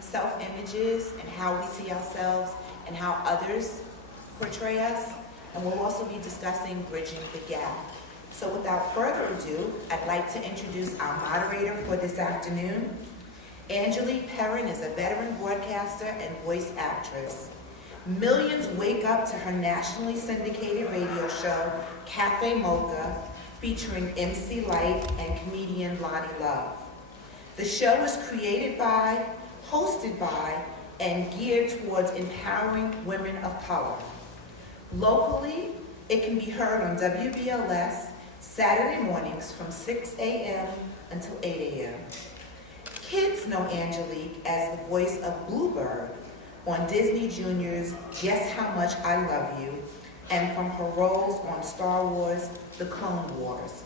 self-images and how we see ourselves and how others portray us. And we'll also be discussing bridging the gap. So without further ado, I'd like to introduce our moderator for this afternoon. Angelique Perrin is a veteran broadcaster and voice actress. Millions wake up to her nationally syndicated radio show, Cafe Mocha, featuring MC Light and comedian Lonnie Love. The show is created by, hosted by, and geared towards empowering women of color. Locally, it can be heard on WBLS Saturday mornings from 6 a.m. until 8 a.m. Kids know Angelique as the voice of Bluebird on Disney Junior's Guess How Much I Love You, and from her roles on Star Wars: The Clone Wars.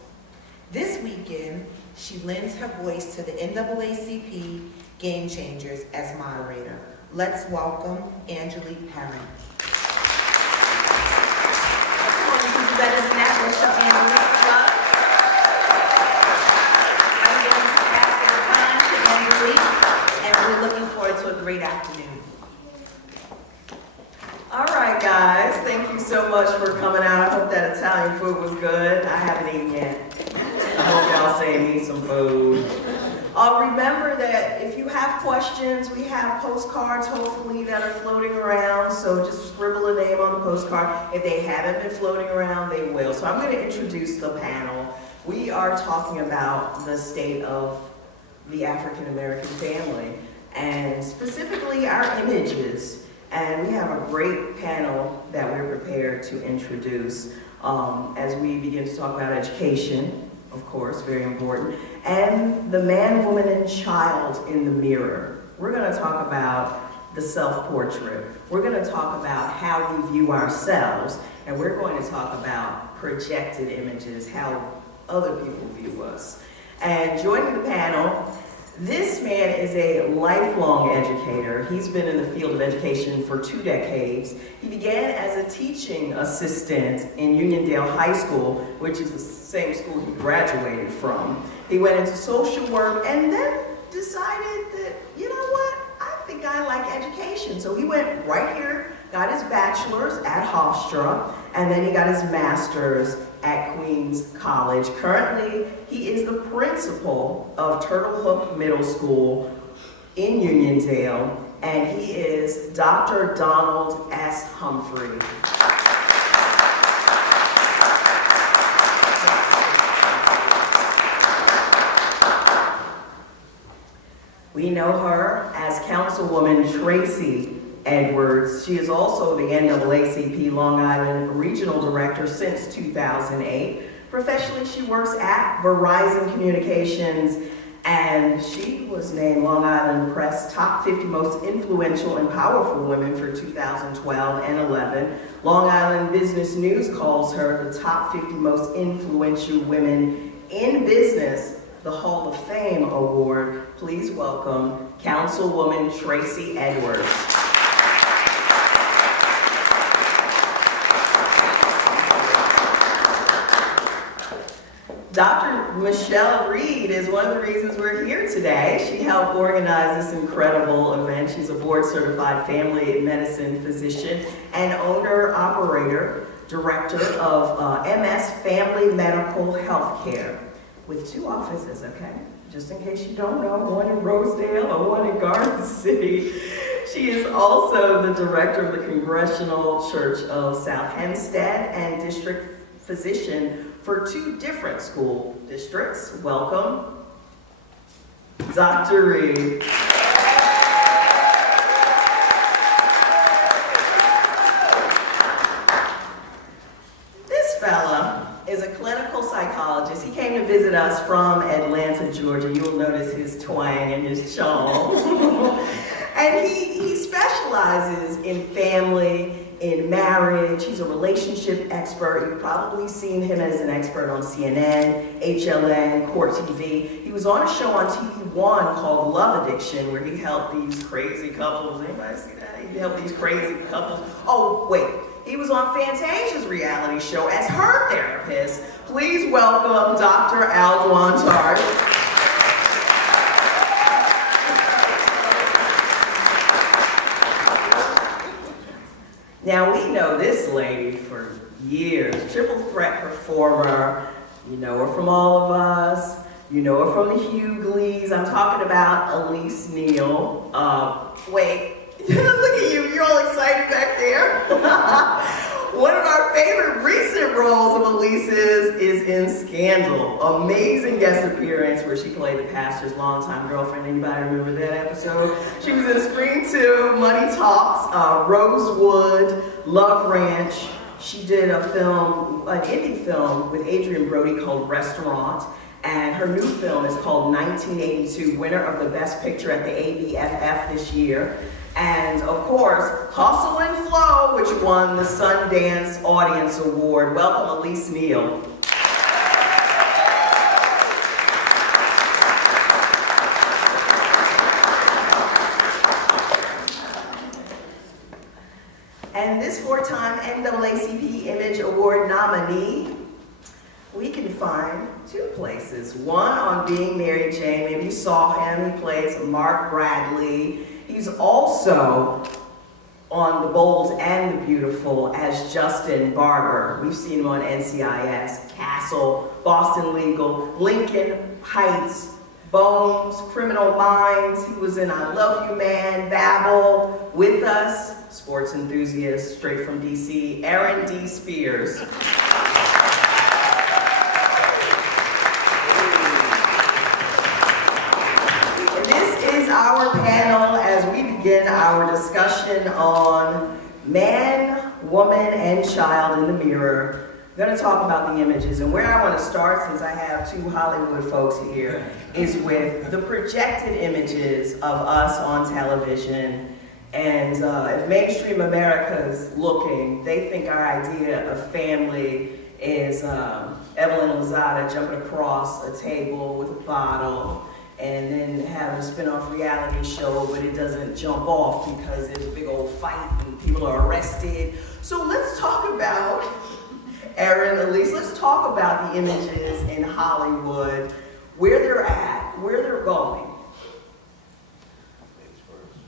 This weekend, she lends her voice to the NAACP Game Changers as moderator. Let's welcome Angelique Perrin. That is National Show Angelique Club. I'm going to pass the baton to Angelique, and we're looking forward to a great afternoon. All right, guys, thank you so much for coming out. I hope that Italian food was good. I haven't eaten yet. I hope y'all save me some food. Remember that if you have questions, we have postcards hopefully that are floating around, so just scribble a name on the postcard. If they haven't been floating around, they will. So I'm going to introduce the panel. We are talking about the state of the African American family, and specifically our images. And we have a great panel that we're prepared to introduce as we begin to talk about education, of course, very important, and the man, woman, and child in the mirror. We're going to talk about the self-portrait. We're going to talk about how we view ourselves, and we're going to talk about projected images, how other people view us. And joining the panel, this man is a lifelong educator. He's been in the field of education for 2 decades. He began as a teaching assistant in Uniondale High School, which is the same school he graduated from. He went into social work and then decided that, you know what, I think I like education. So he went right here, got his bachelor's at Hofstra, and then he got his master's at Queens College. Currently, he is the principal of Turtle Hook Middle School in Uniondale, and he is Dr. Donald S. Humphrey. We know her as Councilwoman Tracy Edwards. She is also the NAACP Long Island Regional Director since 2008. Professionally, she works at Verizon Communications, and she was named Long Island Press Top 50 Most Influential and Powerful Women for 2012 and 11. Long Island Business News calls her the Top 50 Most Influential Women in Business, the Hall of Fame Award. Please welcome Councilwoman Tracy Edwards. Dr. Michelle Reed is one of the reasons we're here today. She helped organize this incredible event. She's a board-certified family medicine physician and owner-operator, director of MS Family Medical Healthcare with 2 offices, okay? Just in case you don't know, one in Rosedale and one in Garden City. She is also the director of the Congregational Church of South Hempstead and district physician for 2 different school districts. Welcome, Dr. Reed. This fella is a clinical psychologist. He came to visit us from Atlanta, Georgia. You'll notice his twang and his charm. And he specializes in family, in marriage. He's a relationship expert. You've probably seen him as an expert on CNN, HLN, Court TV. He was on a show on TV1 called Love Addiction, where he helped these crazy couples. Anybody see that? He helped these crazy couples. Oh, wait. He was on Fantasia's reality show as her therapist. Please welcome Dr. Al Duantart. Now, we know this lady for years, triple threat performer. You know her from All of Us. You know her from the Hughleys. I'm talking about Elise Neal. Wait, look at you, you're all excited back there. One of our favorite recent roles of Elise's is in Scandal. Amazing guest appearance where she played the pastor's longtime girlfriend. Anybody remember that episode? She was in Scream 2, Money Talks, Rosewood, Love Ranch. She did a film, an indie film with Adrian Brody called Restaurant. And her new film is called 1982, winner of the Best Picture at the ABFF this year. And of course, Hustle and Flow, which won the Sundance Audience Award. Welcome, Elise Neal. And this four-time NAACP Image Award nominee, we can find two places. One on Being Mary Jane. Maybe you saw him. He plays Mark Bradley. He's also on The Bold and the Beautiful as Justin Barber. We've seen him on NCIS, Castle, Boston Legal, Lincoln Heights, Bones, Criminal Minds. He was in I Love You Man, Babel, With Us, sports enthusiast, straight from DC, Aaron D. Spears. Our panel as we begin our discussion on man, woman, and child in the mirror. I'm going to talk about the images, and where I want to start, since I have two Hollywood folks here, is with the projected images of us on television. And if mainstream America is looking, they think our idea of family is Evelyn Lozada jumping across a table with a bottle, and then having a spin-off reality show, but it doesn't jump off because there's a big old fight and people are arrested. So let's talk about, Aaron, Elise, let's talk about the images in Hollywood, where they're at, where they're going.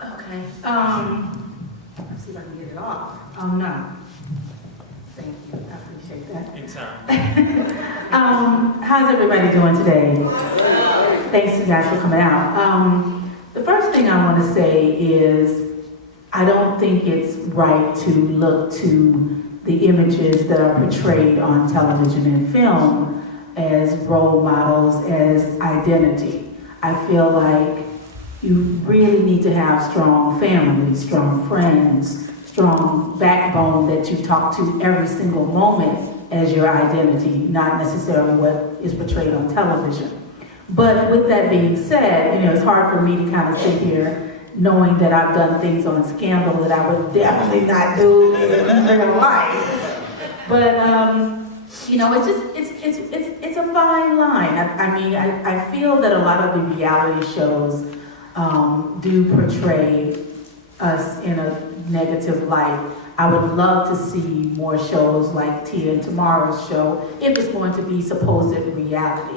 Okay, let's see if I can get it off. Oh, no. Thank you, I appreciate that. Anytime. How's everybody doing today? Thanks you guys for coming out. The first thing I want to say is I don't think it's right to look to the images that are portrayed on television and film as role models, as identity. I feel like you really need to have strong families, strong friends, strong backbone that you talk to every single moment as your identity, not necessarily what is portrayed on television. But with that being said, you know, it's hard for me to kind of sit here knowing that I've done things on Scandal that I would definitely not do in real life. But you know, it's a fine line. I feel that a lot of the reality shows do portray us in a negative light. I would love to see more shows like Tia and Tomorrow's show, if it's going to be supposed reality.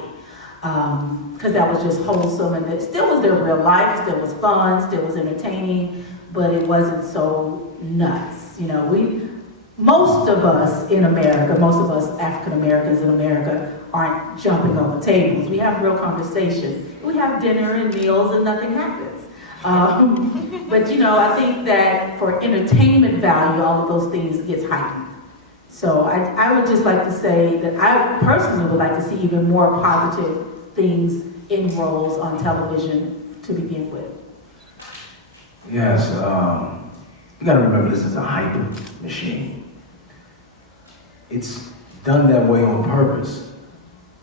Because that was just wholesome, and it still was their real life, still was fun, still was entertaining, but it wasn't so nuts. You know, most of us in America, most of us African Americans in America aren't jumping over tables. We have real conversation. We have dinner and meals and nothing happens. But you know, I think that for entertainment value, all of those things gets heightened. So I would just like to say that I personally would like to see even more positive things in roles on television to begin with. Yes, you gotta remember this is a hype machine. It's done that way on purpose.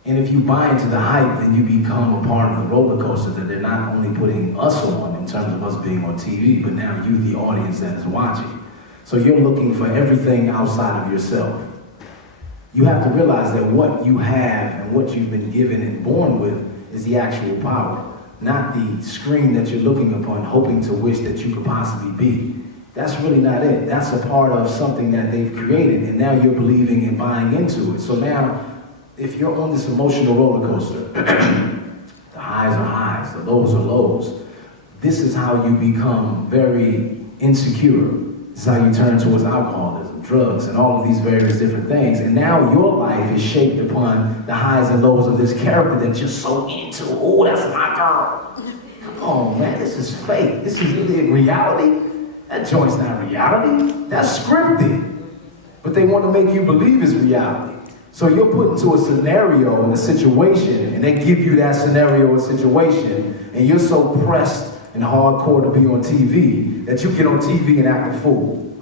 And if you buy into the hype, then you become a part of the roller coaster that they're not only putting us on in terms of us being on TV, but now you, the audience that is watching. So you're looking for everything outside of yourself. You have to realize that what you have and what you've been given and born with is the actual power, not the screen that you're looking upon hoping to wish that you could possibly be. That's really not it. That's a part of something that they've created, and now you're believing and buying into it. So now, if you're on this emotional roller coaster, the highs are highs, the lows are lows, this is how you become very insecure. This is how you turn towards alcoholism, drugs, and all of these various different things. And now your life is shaped upon the highs and lows of this character that you're so into. Oh, that's my girl. Come on, man, this is fake. This is reality. That joint's not reality. That's scripted. But they want to make you believe it's reality. So you're put into a scenario and a situation, and they give you that scenario or situation, and you're so pressed and hardcore to be on TV that you get on TV and act a fool.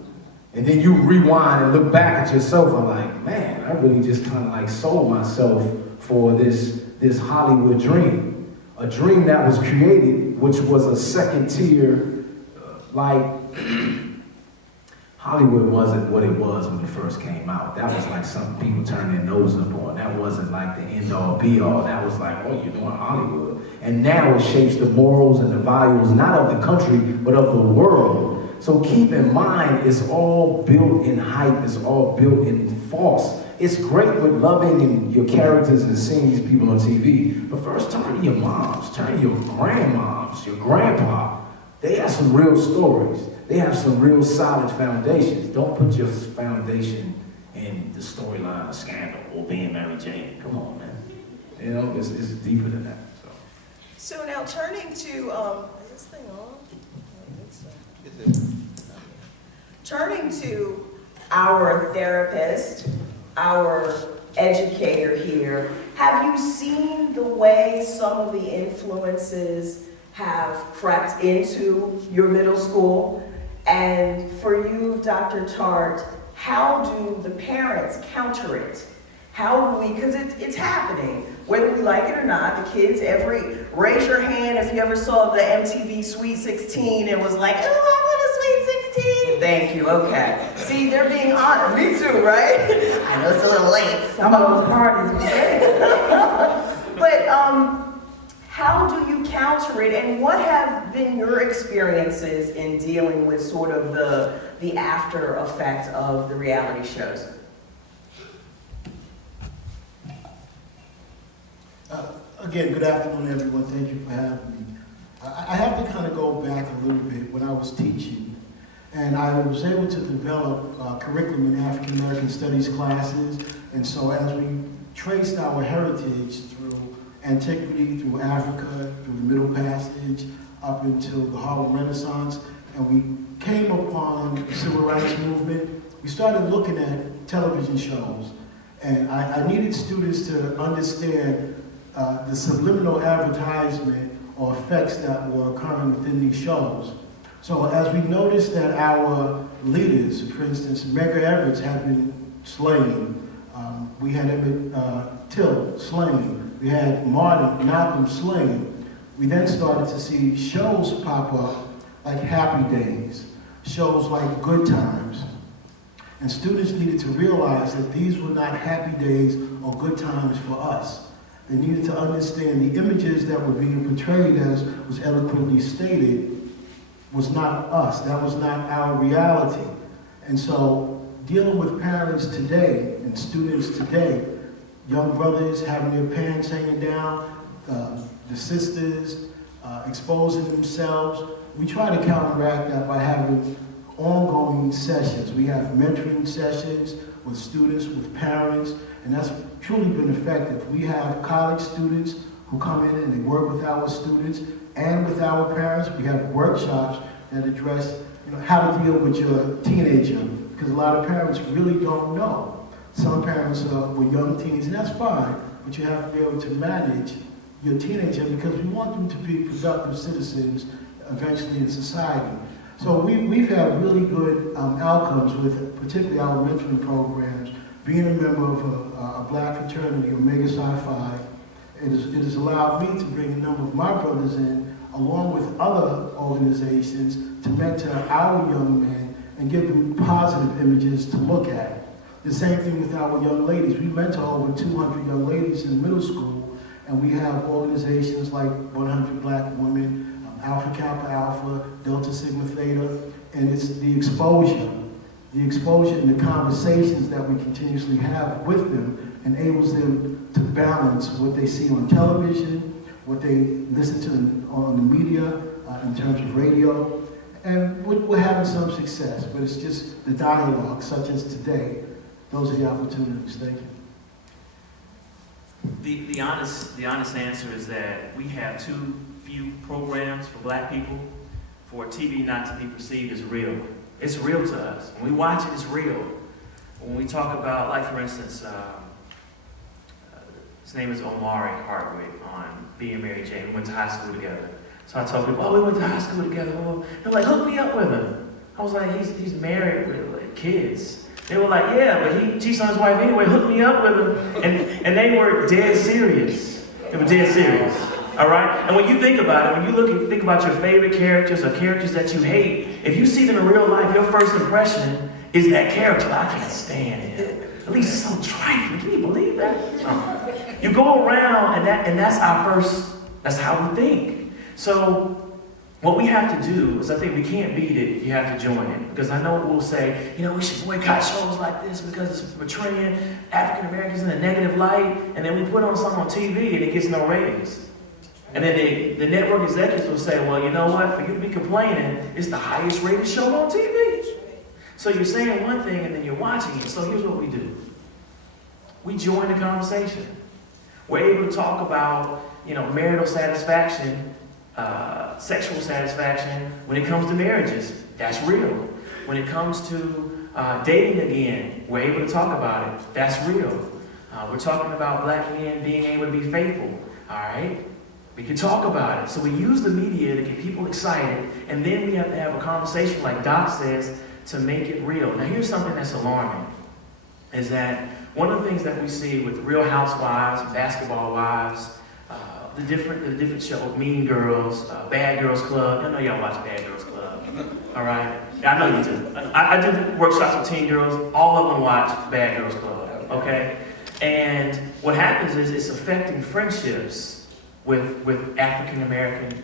And then you rewind and look back at yourself and like, man, I really just kind of like sold myself for this Hollywood dream. A dream that was created, which was a second tier, like, Hollywood wasn't what it was when it first came out. That was like something people turned their nose up on. That wasn't like the end all be all. That was like, oh, you're doing Hollywood. And now it shapes the morals and the values, not of the country, but of the world. So keep in mind, it's all built in hype. It's all built in false. It's great with loving and your characters and seeing these people on TV. But first, turn to your moms, turn to your grandmoms, your grandpa. They have some real stories. They have some real solid foundations. Don't put your foundation in the storyline of Scandal or being Mary Jane. Come on, man. You know, it's deeper than that. So now turning to, is this thing on? I don't think so. Turning to our therapist, our educator here, have you seen the way some of the influences have crept into your middle school? And for you, Dr. Tart, how do the parents counter it? How do we, because it's happening, whether we like it or not, the kids, raise your hand if you ever saw the MTV Sweet 16 and was like, oh, I want a Sweet 16. Thank you, okay. See, they're being honest. Me too, right? I know it's a little late. Some of those parties were great. But how do you counter it, and what have been your experiences in dealing with sort of the after effect of the reality shows? Again, good afternoon, everyone. Thank you for having me. I have to kind of go back a little bit when I was teaching, and I was able to develop curriculum in African American Studies classes, and so as we traced our heritage through antiquity, through Africa, through the Middle Passage, up until the Harlem Renaissance, and we came upon the Civil Rights Movement, we started looking at television shows. And I needed students to understand the subliminal advertisement or effects that were occurring within these shows. So as we noticed that our leaders, for instance, Medgar Evers had been slain, we had Emmett Till slain, we had Martin, Malcolm slain. We then started to see shows pop up like Happy Days, shows like Good Times. And students needed to realize that these were not happy days or good times for us. They needed to understand the images that were being portrayed, as was eloquently stated, was not us. That was not our reality. And so dealing with parents today and students today, young brothers having their pants hanging down, the sisters exposing themselves, we try to counteract that by having ongoing sessions. We have mentoring sessions with students, with parents, and that's truly been effective. We have college students who come in and they work with our students and with our parents. We have workshops that address how to deal with your teenager, because a lot of parents really don't know. Some parents with young teens, and that's fine, but you have to be able to manage your teenager because we want them to be productive citizens eventually in society. So we've had really good outcomes with particularly our mentoring programs. Being a member of a black fraternity, Omega Psi Phi, it has allowed me to bring a number of my brothers in, along with other organizations, to mentor our young men and give them positive images to look at. The same thing with our young ladies. We mentor over 200 young ladies in middle school, and we have organizations like 100 Black Women, Alpha Kappa Alpha, Delta Sigma Theta, and it's the exposure and the conversations that we continuously have with them enables them to balance what they see on television, what they listen to on the media in terms of radio, And we're having some success, but it's just the dialogue, such as today. Those are the opportunities. Thank you. The honest answer is that we have too few programs for Black people for TV not to be perceived as real. It's real to us. When we watch it, it's real. When we talk about, like for instance, his name is Omari Hardwick on Being Mary Jane. We went to high school together. So I told people, oh, we went to high school together. Oh. They're like, hook me up with him. I was like, he's married with like, kids. They were like, yeah, but he cheats on his wife anyway. Hook me up with him. And they were dead serious. They were dead serious. All right? And when you think about it, when you think about your favorite characters or characters that you hate, if you see them in real life, your first impression is that character. I can't stand him. At least it's so trifling. Can you believe that? You go around and that's how we think. So what we have to do is, I think we can't beat it, you have to join it. Because I know we'll say, we should boycott shows like this because it's portraying African Americans in a negative light, and then we put on something on TV and it gets no ratings. And then the network executives will say, well, you know what, for you to be complaining, it's the highest rated show on TV. So you're saying one thing and then you're watching it. So here's what we do. We join the conversation. We're able to talk about, marital satisfaction, sexual satisfaction when it comes to marriages. That's real. When it comes to dating again, we're able to talk about it. That's real. We're talking about Black men being able to be faithful. All right? We can talk about it. So we use the media to get people excited, and then we have to have a conversation, like Doc says, to make it real. Now here's something that's alarming, is that one of the things that we see with Real Housewives, Basketball Wives, the different shows, Mean Girls, Bad Girls Club. I know y'all watch Bad Girls Club, all right? I know you do. I do workshops with teen girls. All of them watch Bad Girls Club, okay? And what happens is it's affecting friendships with African American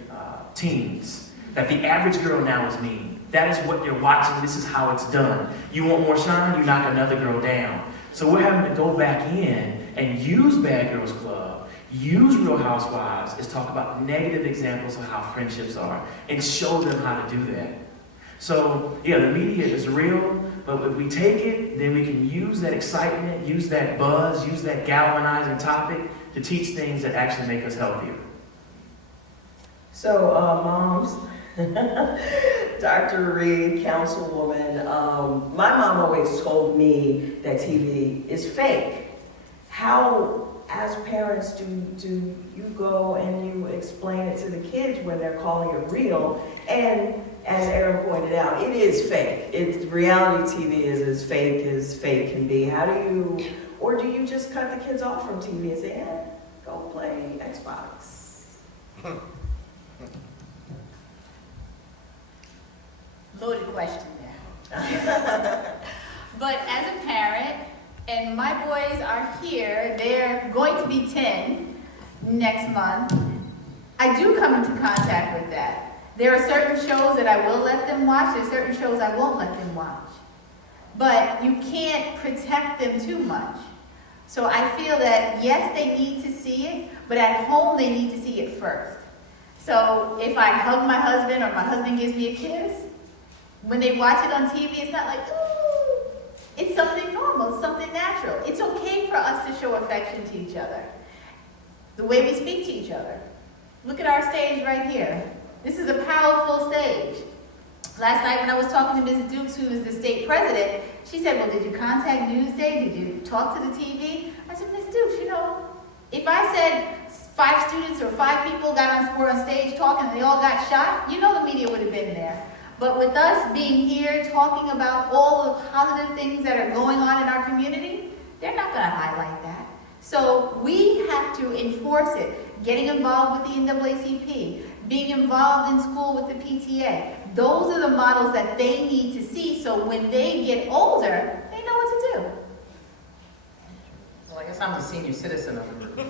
teens. That the average girl now is mean. That is what you're watching. This is how it's done. You want more shine, you knock another girl down. So we're having to go back in and use Bad Girls Club, use Real Housewives, is talk about negative examples of how friendships are and show them how to do that. So, yeah, the media is real, but if we take it, then we can use that excitement, use that buzz, use that galvanizing topic to teach things that actually make us healthier. So, moms, Dr. Reed, Councilwoman, my mom always told me that TV is fake. How, as parents, do you go and you explain it to the kids when they're calling it real? And as Aaron pointed out, it is fake. Reality TV is as fake can be. How do you, or do you just cut the kids off from TV and say, go play Xbox? Loaded question there. But as a parent, and my boys are here, they're going to be 10 next month, I do come into contact with that. There are certain shows that I will let them watch, there are certain shows I won't let them watch. But you can't protect them too much. So I feel that, yes, they need to see it, but at home they need to see it first. So if I hug my husband or my husband gives me a kiss, when they watch it on TV, it's not like, ooh, it's something normal, it's something natural. It's okay for us to show affection to each other. The way we speak to each other. Look at our stage right here. This is a powerful stage. Last night when I was talking to Ms. Dukes, who is the state president, she said, well, did you contact Newsday? Did you talk to the TV? I said, Ms. Dukes, if I said 5 students or 5 people were on stage talking and they all got shot, the media would have been there. But with us being here talking about all the positive things that are going on in our community, they're not going to highlight that. So we have to enforce it. Getting involved with the NAACP, being involved in school with the PTA. Those are the models that they need to see, so when they get older, they know what to do. Well, I guess I'm the senior citizen of the group.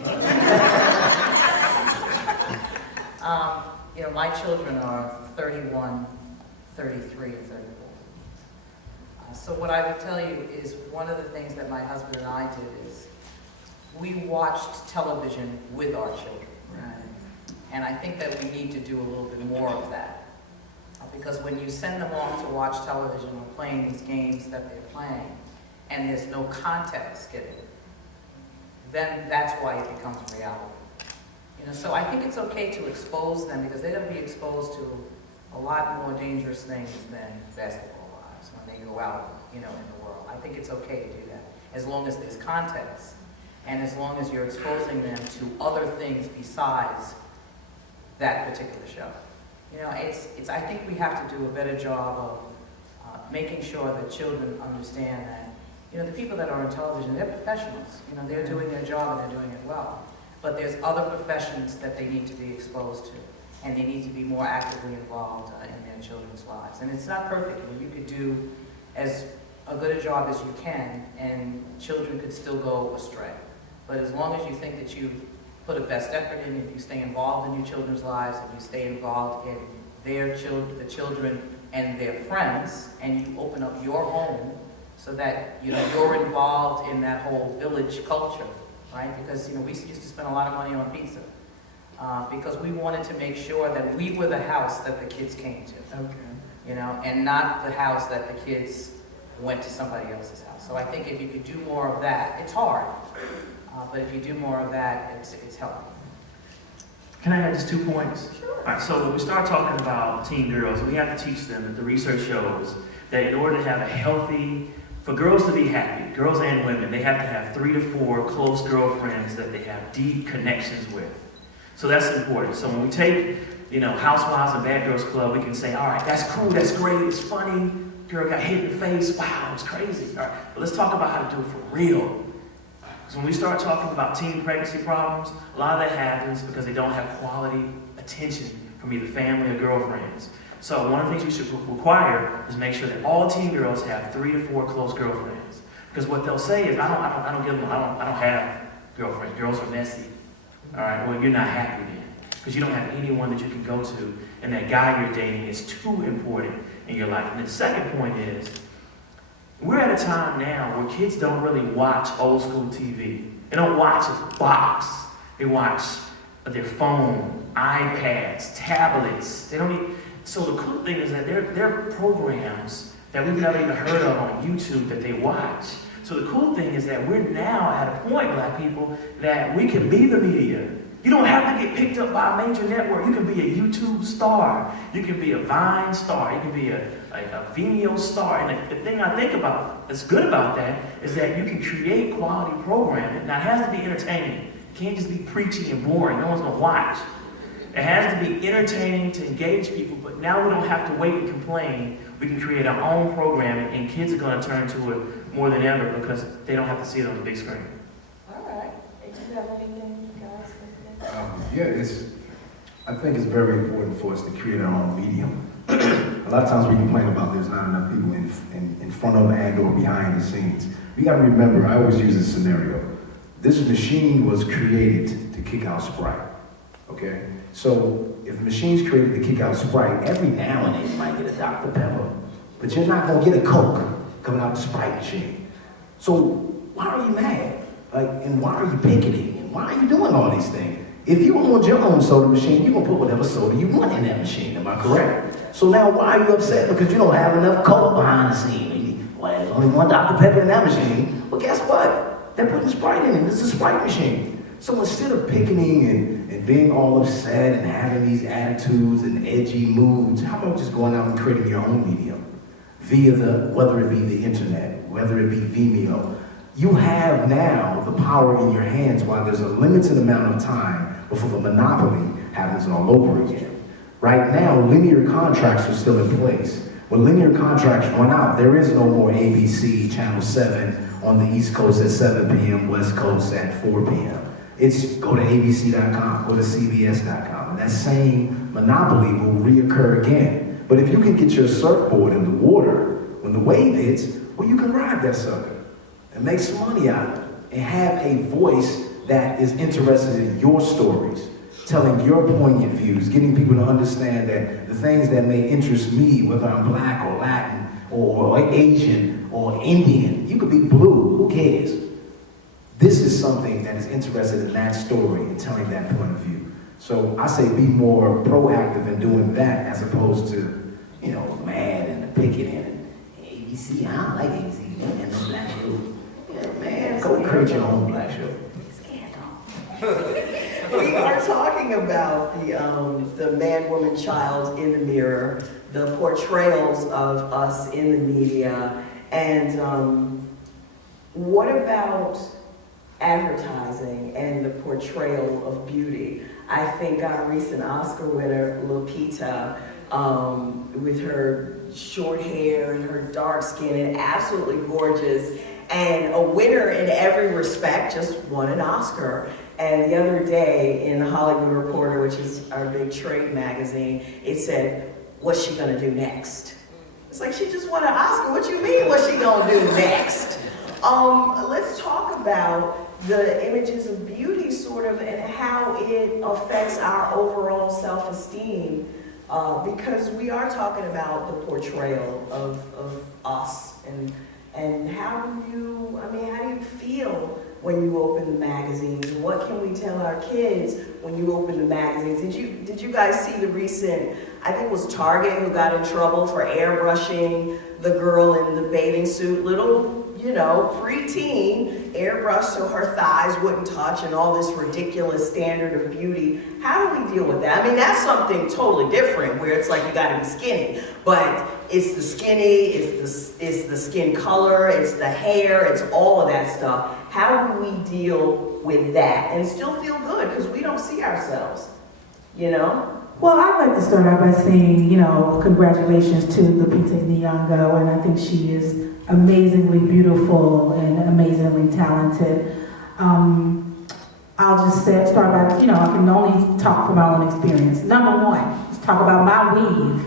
My children are 31, 33, and 34. So what I would tell you is one of the things that my husband and I did is we watched television with our children. Right. And I think that we need to do a little bit more of that. Because when you send them off to watch television or playing these games that they're playing, and there's no context given, then that's why it becomes reality. You know, so I think it's okay to expose them, because they're gonna be exposed to a lot more dangerous things than basketball wives when they go out, you know, in the world. I think it's okay to do that, as long as there's context, and as long as you're exposing them to other things besides that particular show. You know, I think we have to do a better job of making sure that children understand that, you know, the people that are on television, they're professionals. You know, they're doing their job and they're doing it well. But there's other professions that they need to be exposed to, and they need to be more actively involved in their children's lives. And it's not perfect. I mean, you could do as a good a job as you can, and children could still go astray. But as long as you think that you put a best effort in, if you stay involved in your children's lives, if you stay involved in their the children and their friends, and you open up your home so that, you know, you're involved in that whole village culture, right? Because, you know, we used to spend a lot of money on pizza because we wanted to make sure that we were the house that the kids came to. Okay. You know, and not the house that the kids went to somebody else's house. So I think if you could do more of that, it's hard, but if you do more of that, it's healthy. Can I add just 2 points? Sure. All right, so when we start talking about teen girls, we have to teach them that the research shows that in order to have a healthy, for girls to be happy, girls and women, they have to have 3 to 4 close girlfriends that they have deep connections with. So that's important. So when we take, you know, Housewives and Bad Girls Club, we can say, all right, that's cool, that's great, it's funny, girl got hit in the face, wow, it's crazy. All right, but let's talk about how to do it for real. So when we start talking about teen pregnancy problems, a lot of that happens because they don't have quality attention from either family or girlfriends. So one of the things we should require is make sure that all teen girls have 3 to 4 close girlfriends. Because what they'll say is, I don't have girlfriends. Girls are messy. All right, well, you're not happy then. Because you don't have anyone that you can go to, and that guy you're dating is too important in your life. And the second point is, we're at a time now where kids don't really watch old school TV. They don't watch a box. They watch their phone, iPads, tablets. They don't need. So the cool thing is that there are programs that we've never even heard of on YouTube that they watch. So the cool thing is that we're now at a point, black people, that we can be the media. You don't have to get picked up by a major network. You can be a YouTube star. You can be a Vine star. You can be a Vimeo star. And the thing I think about that's good about that is that you can create quality programming. Now, it has to be entertaining. It can't just be preachy and boring. No one's going to watch. It has to be entertaining to engage people, but now we don't have to wait and complain. We can create our own programming, and kids are going to turn to it more than ever because they don't have to see it on the big screen. All right. Do you have anything, guys? I think it's very important for us to create our own medium. A lot of times we complain about there's not enough people in front of and or behind the scenes. We got to remember, I always use this scenario. This machine was created to kick out Sprite, okay? So if the machine's created to kick out Sprite, every now and then you might get a Dr. Pepper, but you're not gonna get a Coke coming out the Sprite machine. So why are you mad? And why are you picketing? And why are you doing all these things? If you own your own soda machine, you're gonna put whatever soda you want in that machine, am I correct? So now why are you upset? Because you don't have enough Coke behind the scene. Well, there's only one Dr. Pepper in that machine. Well, guess what? They're putting Sprite in it. This is a Sprite machine. So instead of picketing and being all upset and having these attitudes and edgy moods, how about just going out and creating your own medium? Via whether it be the internet, whether it be Vimeo. You have now the power in your hands while there's a limited amount of time before the monopoly happens all over again. Right now, linear contracts are still in place. When linear contracts run out, there is no more ABC, Channel 7 on the East Coast at 7 p.m., West Coast at 4 p.m. It's go to abc.com, go to cbs.com, and that same monopoly will reoccur again. But if you can get your surfboard in the water, when the wave hits, well, you can ride that sucker and make some money out of it and have a voice that is interested in your stories, telling your poignant views, getting people to understand that the things that may interest me, whether I'm black or Latin or Asian or Indian, you could be blue, who cares? This is something that is interested in that story and telling that point of view. So I say be more proactive in doing that as opposed to you know, mad and picking and ABC. I don't like ABC. They have no black show. Yeah, man, go create your own black show. We are talking about the man, woman, child in the mirror, the portrayals of us in the media, and what about advertising and the portrayal of beauty? I think our recent Oscar winner, Lupita, with her short hair and her dark skin and absolutely gorgeous, and a winner in every respect, just won an Oscar. And the other day in the Hollywood Reporter, which is our big trade magazine, it said, what's she gonna do next? It's like, she just won an Oscar. What you mean, what's she gonna do next? Let's talk about the images of beauty sort of and how it affects our overall self-esteem, because we are talking about the portrayal of us and how do you feel when you open the magazines, and what can we tell our kids when you open the magazines? Did you guys see the recent, I think it was Target who got in trouble for airbrushing the girl in the bathing suit, little, you know, preteen, airbrushed so her thighs wouldn't touch and all this ridiculous standard of beauty. How do we deal with that? I mean, that's something totally different where it's like you gotta be skinny, but it's the skinny, it's the skin color, it's the hair, it's all of that stuff. How do we deal with that and still feel good because we don't see ourselves, you know? Well, I'd like to start out by saying, you know, congratulations to Lupita Nyong'o, and I think she is amazingly beautiful and amazingly talented. I'll just start by, you know, I can only talk from my own experience. Number one, let's talk about my weave.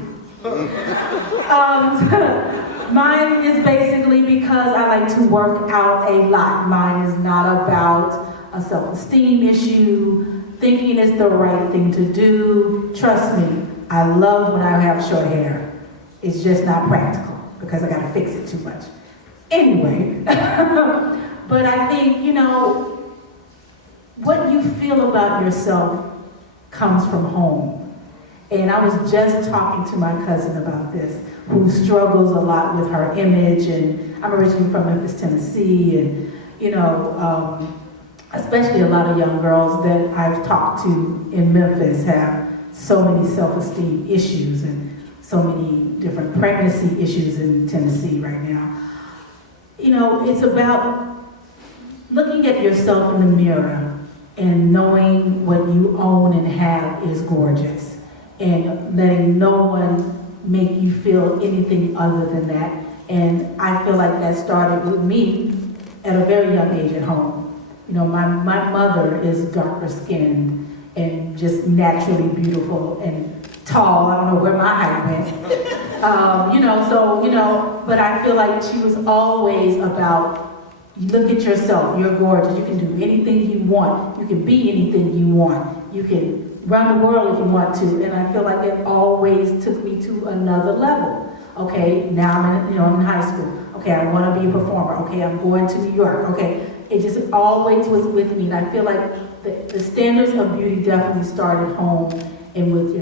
Mine is basically because I like to work out a lot. Mine is not about a self-esteem issue, thinking it's the right thing to do. Trust me, I love when I have short hair. It's just not practical because I gotta fix it too much. Anyway, but I think, you know, what you feel about yourself comes from home. And I was just talking to my cousin about this, who struggles a lot with her image, and I'm originally from Memphis, Tennessee, and, you know, especially a lot of young girls that I've talked to in Memphis have so many self-esteem issues and so many different pregnancy issues in Tennessee right now. You know, it's about looking at yourself in the mirror and knowing what you own and have is gorgeous, and letting no one make you feel anything other than that. And I feel like that started with me at a very young age at home. You know, my mother is darker skinned and just naturally beautiful and tall. I don't know where my height went. You know, so, you know, but I feel like she was always about, you look at yourself, you're gorgeous, you can do anything you want, you can be anything you want, you can run the world if you want to, and I feel like it always took me to another level. Okay, now I'm in high school. Okay, I want to be a performer. Okay, I'm going to New York. Okay, it just always was with me, and I feel like the standards of beauty definitely start at home and with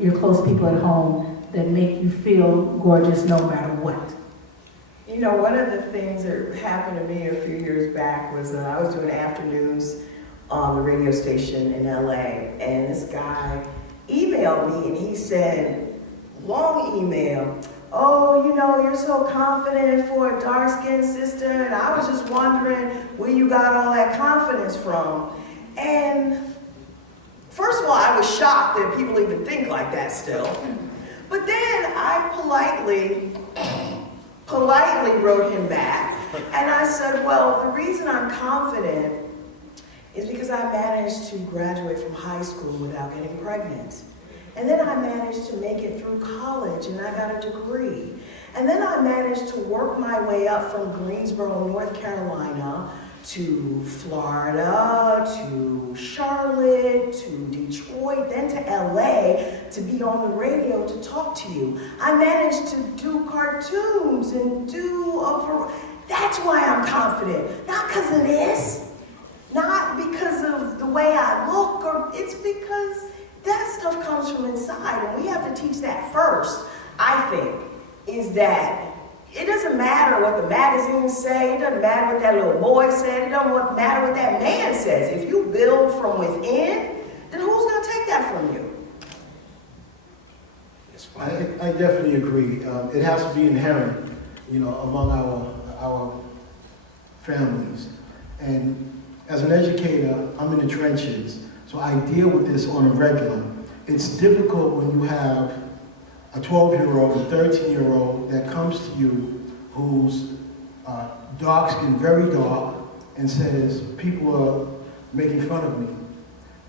your close people at home that make you feel gorgeous no matter what. You know, one of the things that happened to me a few years back was I was doing afternoons on the radio station in LA, and this guy emailed me and he said, long email, oh, you know, you're so confident for a dark-skinned sister, and I was just wondering where you got all that confidence from. And first of all, I was shocked that people even think like that still. But then I politely wrote him back, and I said, well, the reason I'm confident is because I managed to graduate from high school without getting pregnant. And then I managed to make it through college and I got a degree. And then I managed to work my way up from Greensboro, North Carolina to Florida, to Charlotte, to Detroit, then to LA to be on the radio to talk to you. I managed to do cartoons and that's why I'm confident. Not because of this, not because of the way I look, it's because that stuff comes from inside, and we have to teach that first. I think, is that it doesn't matter what the magazines say, it doesn't matter what that little boy said, it doesn't matter what that man says. If you build from within, then who's going to take that from you? I definitely agree. It has to be inherent, among our families. And as an educator, I'm in the trenches, so I deal with this on a regular. It's difficult when you have a 12-year-old, a 13-year-old that comes to you who's dark skin, very dark, and says, people are making fun of me.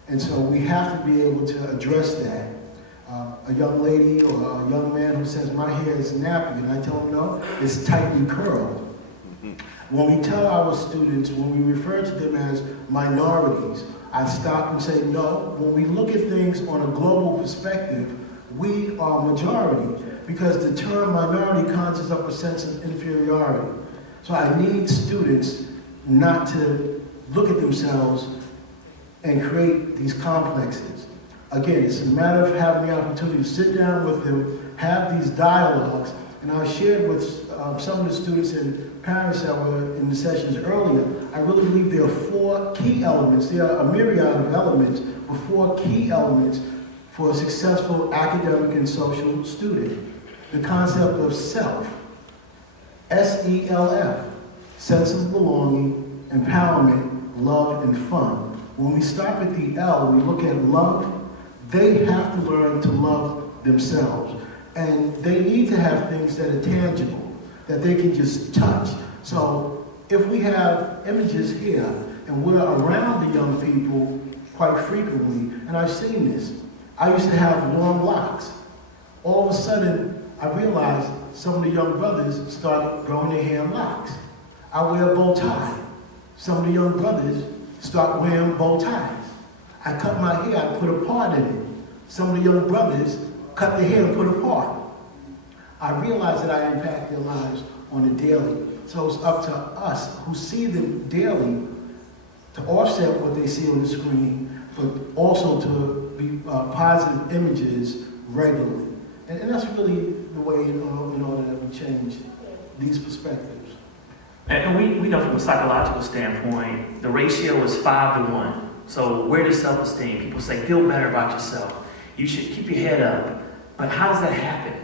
And so we have to be able to address that. A young lady or a young man who says, my hair is nappy, and I tell him, no, it's tightly curled. When we tell our students, when we refer to them as minorities, I stop and say, no, when we look at things on a global perspective, we are majority, because the term minority conjures up a sense of inferiority. So I need students not to look at themselves and create these complexes. Again, it's a matter of having the opportunity to sit down with them, have these dialogues, and I shared with some of the students and parents that were in the sessions earlier, I really believe there are 4 key elements. There are a myriad of elements, but 4 key elements for a successful academic and social student. The concept of self, S-E-L-F, sense of belonging, empowerment, love, and fun. When we stop at the L, we look at love, they have to learn to love themselves. And they need to have things that are tangible, that they can just touch. So if we have images here, and we're around the young people quite frequently, and I've seen this. I used to have long locks. All of a sudden, I realized some of the young brothers started growing their hair in locks. I wear a bow tie. Some of the young brothers start wearing bow ties. I cut my hair, I put a part in it. Some of the young brothers cut their hair and put a part. I realized that I impact their lives on a daily. So it's up to us who see them daily to offset what they see on the screen, but also to be positive images regularly. And that's really the way in order that we change these perspectives. And we know from a psychological standpoint, the ratio is 5 to 1. So where does self-esteem? People say, feel better about yourself. You should keep your head up. But how does that happen?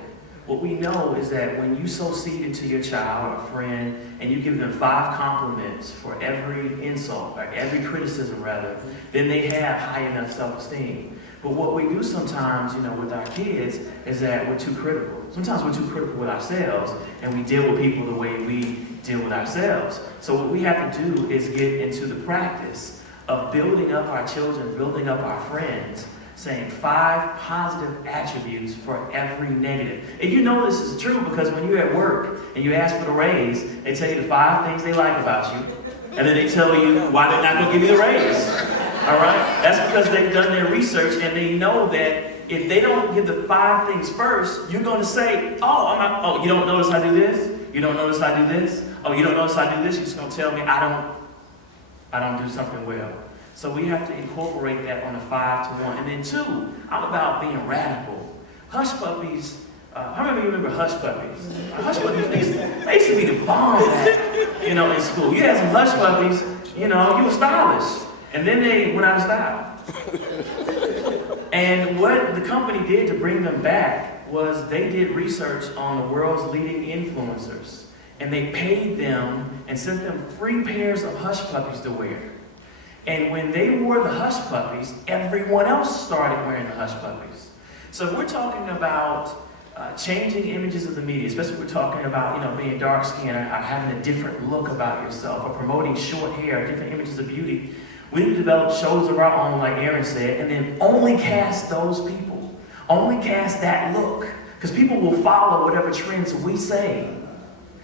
What we know is that when you sow seed into your child or friend, and you give them 5 compliments for every insult, or every criticism rather, then they have high enough self-esteem. But what we do sometimes, with our kids, is that we're too critical. Sometimes we're too critical with ourselves, and we deal with people the way we deal with ourselves. So what we have to do is get into the practice of building up our children, building up our friends, saying 5 positive attributes for every negative. And you know this is true because when you're at work and you ask for the raise, they tell you the 5 things they like about you, and then they tell you why they're not going to give you the raise. All right? That's because they've done their research and they know that if they don't give the 5 things first, you're going to say, oh, you don't notice I do this? You don't notice I do this? Oh, you don't notice I do this? You're just going to tell me I don't do something well. So we have to incorporate that on a 5 to 1. And then 2, I'm about being radical. Hush puppies, how many of you remember hush puppies? Hush puppies, they used to be the bomb in school. You had some hush puppies, you were stylish. And then they went out of style. And what the company did to bring them back was they did research on the world's leading influencers. And they paid them and sent them free pairs of hush puppies to wear. And when they wore the hush puppies, everyone else started wearing the hush puppies. So we're talking about changing images of the media, especially if we're talking about being dark-skinned or having a different look about yourself, or promoting short hair, different images of beauty. We need to develop shows of our own, like Aaron said, and then only cast those people. Only cast that look. Because people will follow whatever trends we say.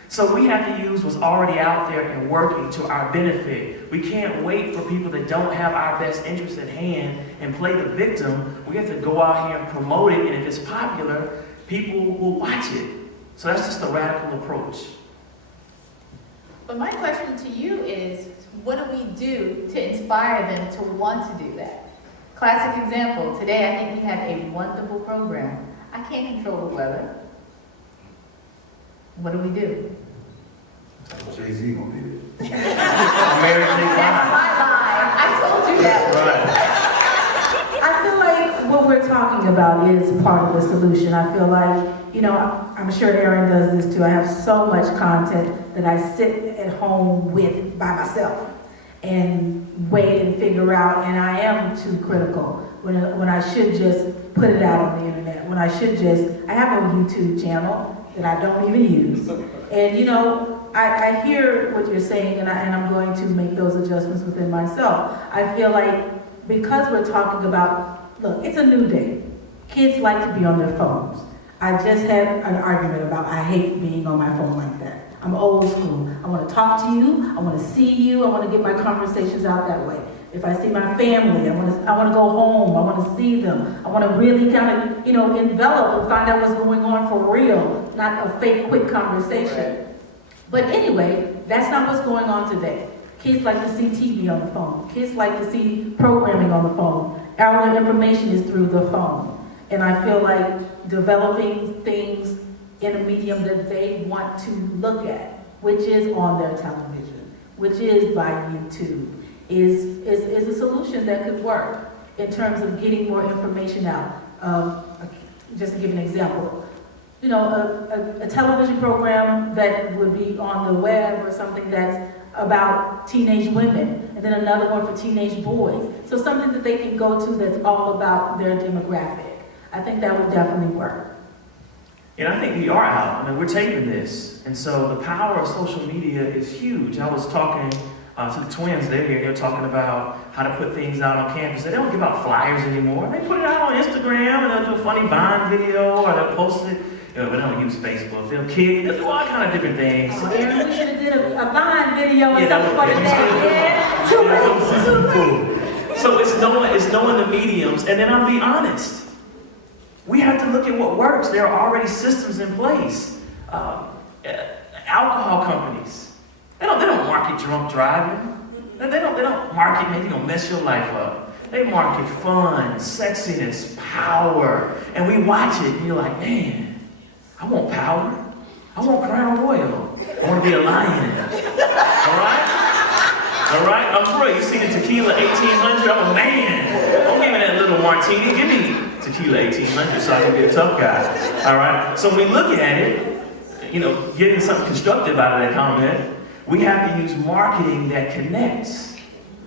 So we have to use what's already out there and working to our benefit. We can't wait for people that don't have our best interests at hand and play the victim. We have to go out here and promote it, and if it's popular, people will watch it. So that's just a radical approach. But my question to you is, what do we do to inspire them to want to do that? Classic example, today I think we have a wonderful program. I can't control the weather. what do we do? Jay-Z gonna be there. Mary J. That's my line. I told you that. Right. I feel like what we're talking about is part of the solution. I feel like, you know, I'm sure Aaron does this too. I have so much content that I sit at home with by myself and wait and figure out, and I am too critical when I should just put it out on the internet, when I should just, I have a YouTube channel that I don't even use. And you know, I hear what you're saying, and I'm going to make those adjustments within myself. I feel like because we're talking about, look, it's a new day. Kids like to be on their phones. I just had an argument about I hate being on my phone like that. I'm old school. I want to talk to you. I want to see you. I want to get my conversations out that way. If I see my family, I want to go home. I want to see them. I want to really kind of, you know, envelop and find out what's going on for real, not a fake, quick conversation. But anyway, that's not what's going on today. Kids like to see TV on the phone. Kids like to see programming on the phone. All their information is through the phone. And I feel like developing things in a medium that they want to look at, which is on their television, which is by YouTube, is a solution that could work in terms of getting more information out. Just to give an example, you know, a television program that would be on the web or something that's about teenage women, and then another one for teenage boys. So something that they can go to that's all about their demographic. I think that would definitely work. And I think we are out. I mean, we're taping this. And so the power of social media is huge. I was talking to the twins, they're here, they're talking about how to put things out on campus. They don't give out flyers anymore. They put it out on Instagram, and they'll do a funny Vine video, or they'll post it. You know, they don't use Facebook. They'll kick, they'll do all kind of different things. Oh, Aaron, we should have did a Vine video or something for the yeah, day. Too late. So it's knowing the mediums, and then I'll be honest. We have to look at what works. There are already systems in place. Alcohol companies, they don't market drunk driving. They don't market maybe gonna mess your life up. They market fun, sexiness, power, and we watch it, and you're like, man, I want power. I want Crown Royal. I want to be a lion. All right? All right? I'm for it. You see the tequila 1800? I'm a man. Don't give me that little martini. Give me tequila 1800 so I can be a tough guy. All right? So when we look at it, you know, getting something constructive out of that comment, we have to use marketing that connects.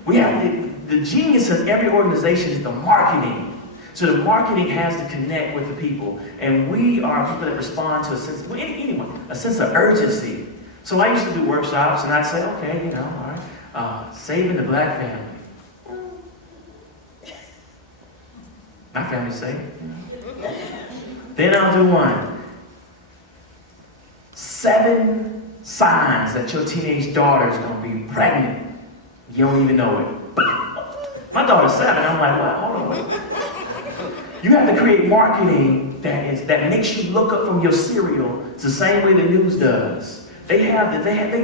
We have the genius of every organization is the marketing. So the marketing has to connect with the people. And we are people that respond to a sense, well, anyone, a sense of urgency. So I used to do workshops and I'd say, okay, you know, all right, saving the black family. My family's safe. You know. Then I'll do one. 7 signs that your teenage daughter's gonna be pregnant. You don't even know it. My daughter's 7. I'm like, what? Hold on, wait. You have to create marketing that makes you look up from your cereal. It's the same way the news does. They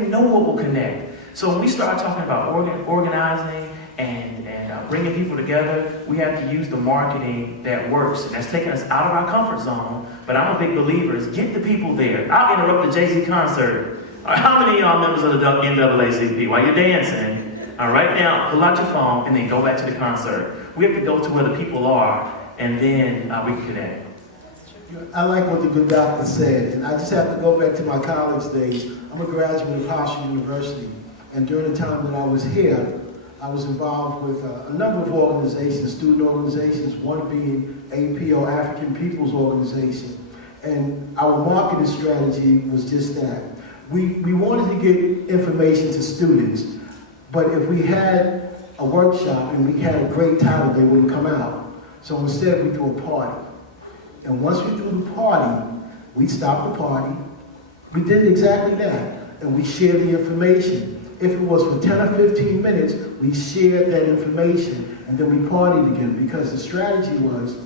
know what will connect. So when we start talking about organizing and bringing people together, we have to use the marketing that works. And that's taking us out of our comfort zone. But I'm a big believer is get the people there. I'll interrupt the Jay-Z concert. How many of y'all members of the NAACP? While you're dancing, right now, pull out your phone and then go back to the concert. We have to go to where the people are, and then we can connect. I like what the good doctor said, and I just have to go back to my college days. I'm a graduate of Hofstra University, and during the time that I was here, I was involved with a number of organizations, student organizations, one being APO, African People's Organization. And our marketing strategy was just that. We wanted to get information to students, but if we had a workshop and we had a great title, they wouldn't come out. So instead we do a party. And once we do the party, we stop the party. We did exactly that, and we shared the information. If it was for 10 or 15 minutes, we shared that information, and then we partied again, because the strategy was,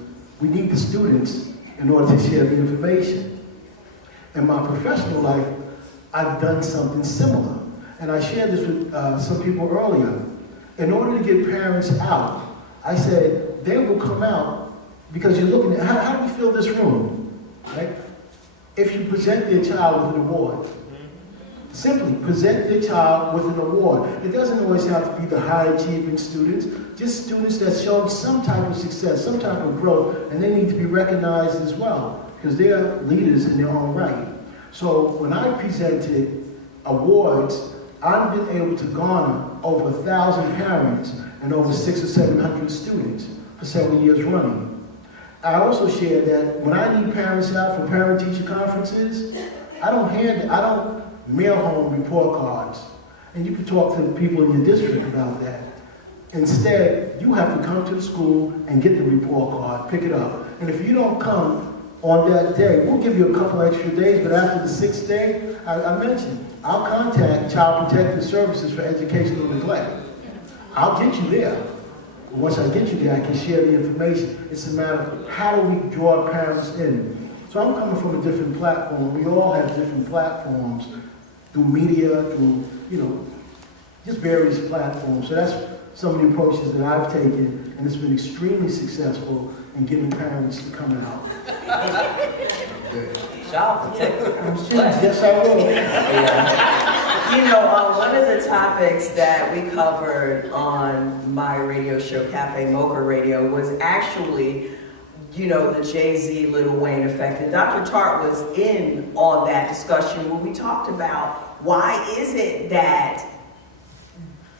we need the students in order to share the information. In my professional life, I've done something similar, and I shared this with some people earlier. In order to get parents out, I said, they will come out because you're looking at, how do we fill this room, right? if you present their child with an award. Simply present their child with an award. It doesn't always have to be the high achieving students, just students that show some type of success, some type of growth, and they need to be recognized as well, because they're leaders in their own right. So when I presented awards, I've been able to garner over 1,000 parents and over 600 or 700 students for several years running. I also shared that when I need parents out for parent-teacher conferences, I don't mail home report cards. And you can talk to the people in your district about that. Instead, you have to come to the school and get the report card, pick it up. And if you don't come on that day, we'll give you a couple extra days, but after the 6th day, I mentioned, I'll contact Child Protective Services for educational neglect. I'll get you there. Once I get you there, I can share the information. It's a matter of how do we draw parents in. So I'm coming from a different platform. We all have different platforms through media, through, just various platforms. So that's some of the approaches that I've taken, and it's been extremely successful in getting parents to come out. Child protective. Yes, I will. One of the topics that we covered on my radio show, Cafe Mocha Radio, was actually, the Jay-Z Lil Wayne effect. And Dr. Tart was in on that discussion where we talked about why is it that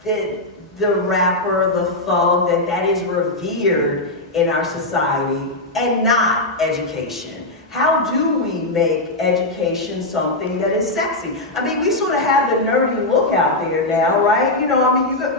the rapper, the thug, that is revered in our society and not education. How do we make education something that is sexy? I mean, we sort of have the nerdy look out there now, right? You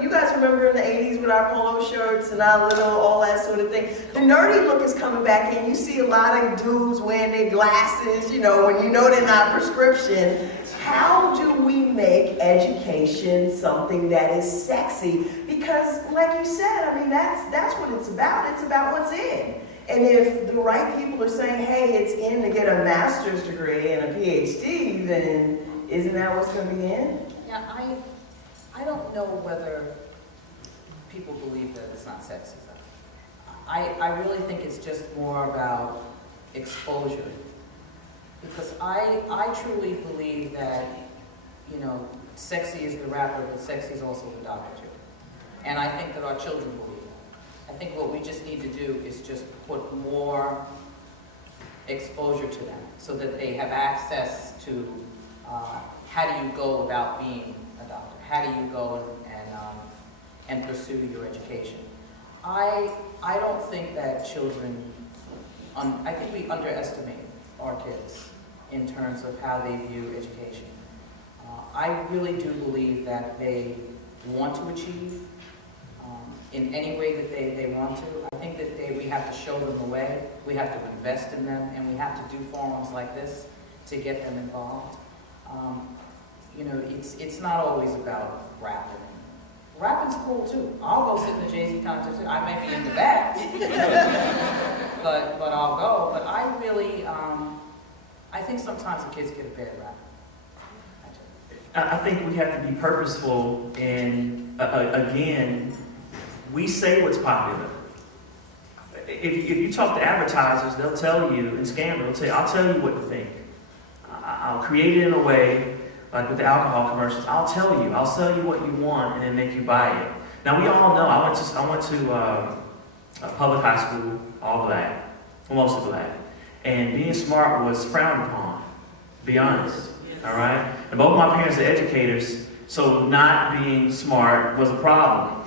guys remember in the 80s with our polo shirts and our all that sort of thing. The nerdy look is coming back in. You see a lot of dudes wearing their glasses, when they're not prescription. How do we make education something that is sexy? Because, like you said, that's what it's about. It's about what's in. And if the right people are saying, hey, it's in to get a master's degree and a PhD, then isn't that what's going to be in? Yeah, I don't know whether people believe that it's not sexy. I really think it's just more about exposure. Because I truly believe that, sexy is the rapper, but sexy is also the doctor too. And I think that our children believe that. I think what we just need to do is just put more exposure to them so that they have access to how do you go about being a doctor? How do you go and pursue your education? I don't think that children, I think we underestimate our kids in terms of how they view education. I really do believe that they want to achieve in any way that they want to. I think that we have to show them the way, we have to invest in them, and we have to do forums like this to get them involved. It's not always about rapping. Rapping's cool too. I'll go sit in the Jay-Z contest. I may be in the back, but I'll go. But I really, I think sometimes the kids get a bad rap. I think we have to be purposeful and, again, we say what's popular. If you talk to advertisers, they'll tell you, and scandal, I'll tell you what to think. I'll create it in a way, like with the alcohol commercials, I'll tell you, I'll sell you what you want and then make you buy it. Now we all know, I went to a public high school, all black, mostly black, and being smart was frowned upon, to be honest, all right? And both my parents are educators, so not being smart was a problem.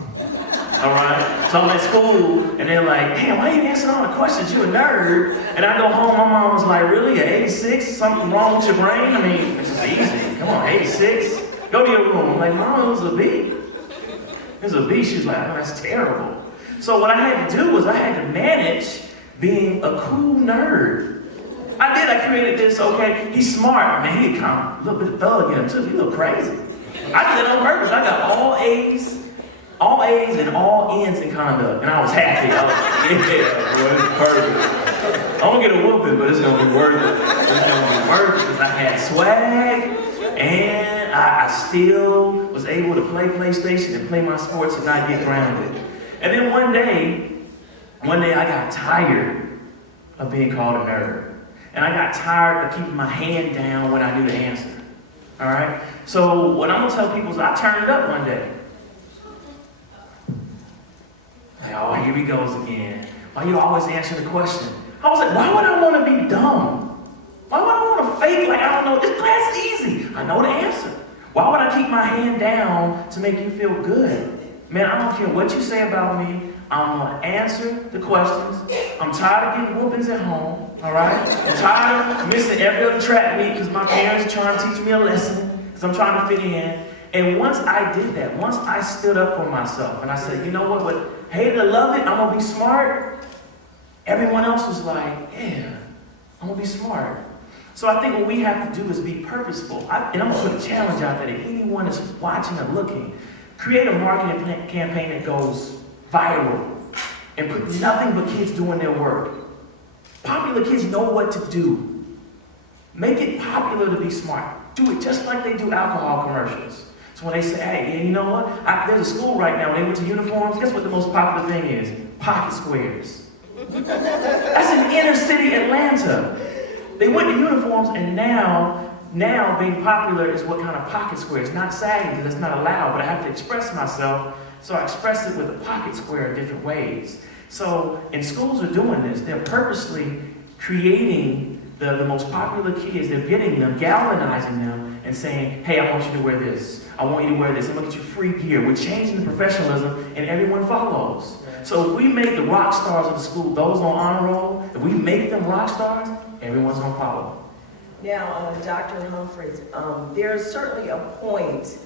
All right? So I'm at school, and they're like, damn, why are you answering all the questions? You a nerd. And I go home, my mom was like, really, at 86? Something wrong with your brain? This is easy. Come on, 86? Go to your room. I'm like, Mom, it was a B. It was a B. She was like, oh, that's terrible. So what I had to do was I had to manage being a cool nerd. I created this, okay, he's smart. Man, he kind of a little bit thug in him, too. He a little crazy. I did it on purpose. I got all A's and all N's in conduct, and I was happy. I was yeah, boy, it's perfect. I'm gonna get a whooping, but it's gonna be worth it. It's gonna be worth it because I had swag, and I still was able to play PlayStation and play my sports and not get grounded. And then one day I got tired of being called a nerd. And I got tired of keeping my hand down when I knew the answer. All right? So what I'm going to tell people is I turned it up one day. Like, oh, here he goes again. Why you always answer the question? I was like, why would I want to be dumb? Why would I want to fake like I don't know? This class is easy. I know the answer. Why would I keep my hand down to make you feel good? Man, I don't care what you say about me. I'm going to answer the questions. I'm tired of getting whoopings at home, all right? I'm tired of missing every other track meet because my parents are trying to teach me a lesson because I'm trying to fit in. And once I did that, once I stood up for myself and I said, you know what, hate it or love it, I'm going to be smart. Everyone else was like, yeah, I'm going to be smart. So I think what we have to do is be purposeful. And I'm going to put a challenge out there that anyone is watching or looking. Create a marketing campaign that goes viral and put nothing but kids doing their work. Popular kids know what to do. Make it popular to be smart. Do it just like they do alcohol commercials. So when they say, hey, you know what? There's a school right now, when they went to uniforms, guess what the most popular thing is? Pocket squares. That's in inner city Atlanta. They went to uniforms and now being popular is what kind of pocket squares. Not sagging because that's not allowed, but I have to express myself. So I express it with a pocket square in different ways. So, and schools are doing this. They're purposely creating the most popular kids. They're getting them, galvanizing them, and saying, hey, I want you to wear this. I want you to wear this. I'm going to get you free gear. We're changing the professionalism, and everyone follows. So if we make the rock stars of the school, those on honor roll, if we make them rock stars, everyone's going to follow. Now, Dr. Humphreys, there's certainly a point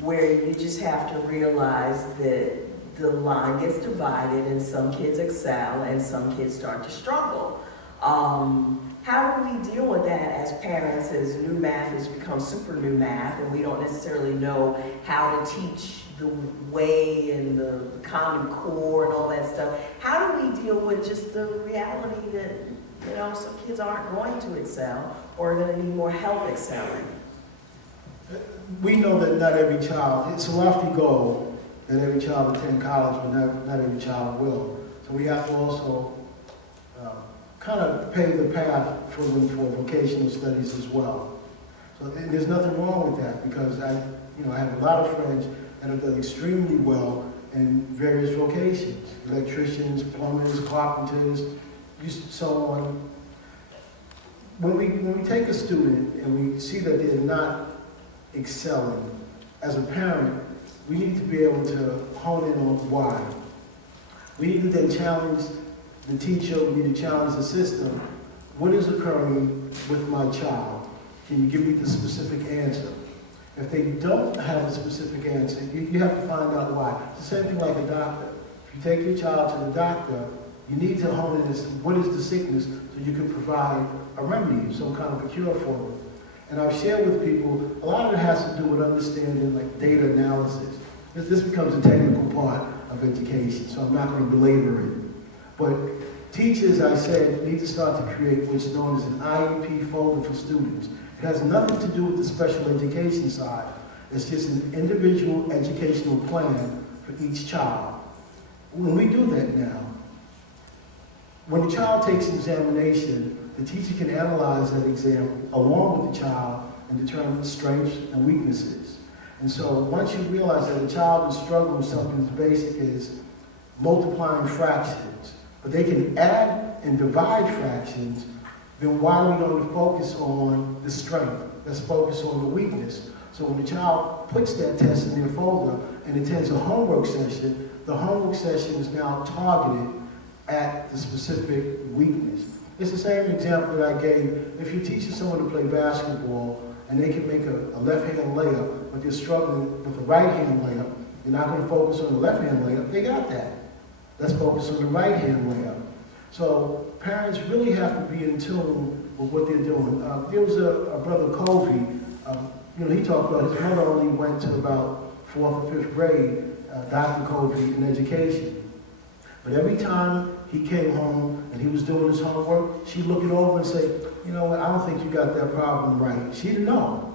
where you just have to realize that the line gets divided and some kids excel and some kids start to struggle. How do we deal with that as parents as new math has become super new math and we don't necessarily know how to teach the way and the Common Core and all that stuff? How do we deal with just the reality that, you know, some kids aren't going to excel or are going to need more help excelling? We know that not every child, it's a lofty goal that every child attend college, but not every child will. So we have to also kind of pave the path for them for vocational studies as well. So there's nothing wrong with that because I have a lot of friends that have done extremely well in various vocations, electricians, plumbers, carpenters, so on. When we take a student and we see that they're not excelling, as a parent, we need to be able to hone in on why. We need to then challenge the teacher, we need to challenge the system. What is occurring with my child? Can you give me the specific answer? If they don't have a specific answer, you have to find out why. It's the same thing like a doctor. If you take your child to the doctor, you need to hone in as what is the sickness so you can provide a remedy, some kind of a cure for them. And I've shared with people, a lot of it has to do with understanding like data analysis. This becomes a technical part of education, so I'm not going to belabor it. But teachers, I said, need to start to create what's known as an IEP folder for students. It has nothing to do with the special education side. It's just an individual educational plan for each child. When we do that now, when the child takes an examination, the teacher can analyze that exam along with the child and determine strengths and weaknesses. And so once you realize that a child is struggling with something as basic as multiplying fractions, but they can add and divide fractions, then why are we going to focus on the strength? Let's focus on the weakness. So when the child puts that test in their folder and attends a homework session, the homework session is now targeted at the specific weakness. It's the same example that I gave. If you're teaching someone to play basketball and they can make a left-hand layup, but they're struggling with a right-hand layup, you're not going to focus on the left-hand layup. They got that. Let's focus on the right-hand layup. So parents really have to be in tune with what they're doing. There was a brother Covey, he talked about his mother only went to about 4th or 5th grade, Dr. Covey in education. But every time he came home and he was doing his homework, she'd look it over and say, you know what, I don't think you got that problem right. She didn't know.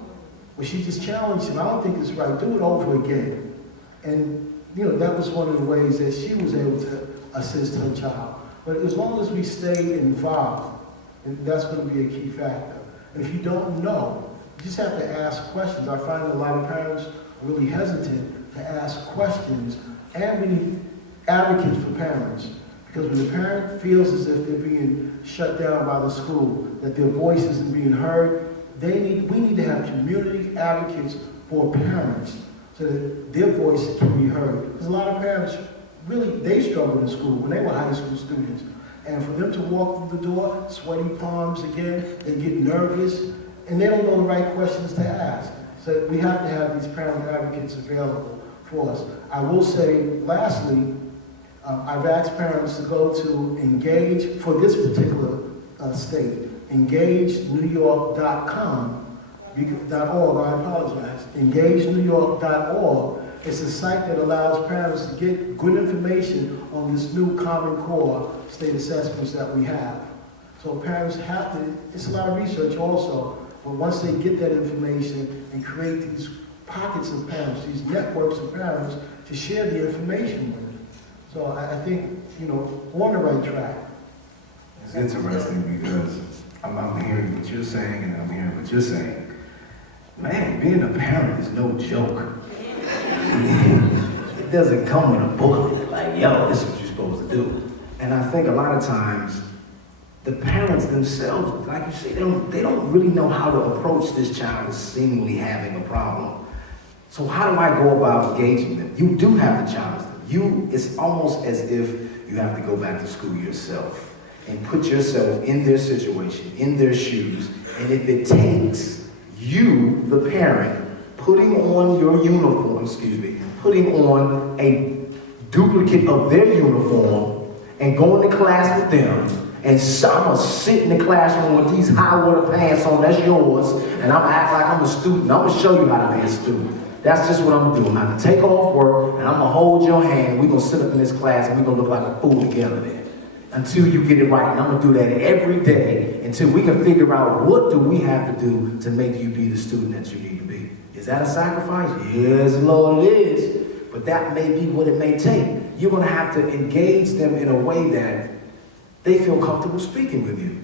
But she just challenged him, I don't think it's right, do it over again. And that was one of the ways that she was able to assist her child. But as long as we stay involved, And that's going to be a key factor. And if you don't know, you just have to ask questions. I find that a lot of parents are really hesitant to ask questions, and we need advocates for parents. Because when the parent feels as if they're being shut down by the school, that their voice isn't being heard, we need to have community advocates for parents so that their voice can be heard. Because a lot of parents, really, they struggled in school when they were high school students. And for them to walk through the door, sweaty palms again, they get nervous, and they don't know the right questions to ask. So we have to have these parent advocates available for us. I will say, lastly, I've asked parents to go to engage, for this particular state, engagenewyork.com, .org, I apologize, engagenewyork.org. It's a site that allows parents to get good information on this new Common Core state assessments that we have. So parents have to, it's a lot of research also, but once they get that information and create these pockets of parents, these networks of parents to share the information with. So I think, on the right track. It's interesting because I'm hearing what you're saying and I'm hearing what you're saying. Man, being a parent is no joke. It doesn't come with a book like, yo, this is what you're supposed to do. And I think a lot of times, the parents themselves, like you say, they don't really know how to approach this child as seemingly having a problem. So how do I go about engaging them? You do have to challenge them. It's almost as if you have to go back to school yourself and put yourself in their situation, in their shoes, and if it takes you, the parent, putting on your uniform, putting on a duplicate of their uniform and going to class with them, and I'm gonna sit in the classroom with these high water pants on, that's yours, and I'm gonna act like I'm a student. I'm gonna show you how to be a student. That's just what I'm gonna do. I'm gonna take off work, and I'm gonna hold your hand, and we're gonna sit up in this class, and we're gonna look like a fool together there. Until you get it right. And I'm gonna do that every day until we can figure out what do we have to do to make you be the student that you need to be. Is that a sacrifice? Yes, Lord, it is. But that may be what it may take. You're gonna have to engage them in a way that they feel comfortable speaking with you.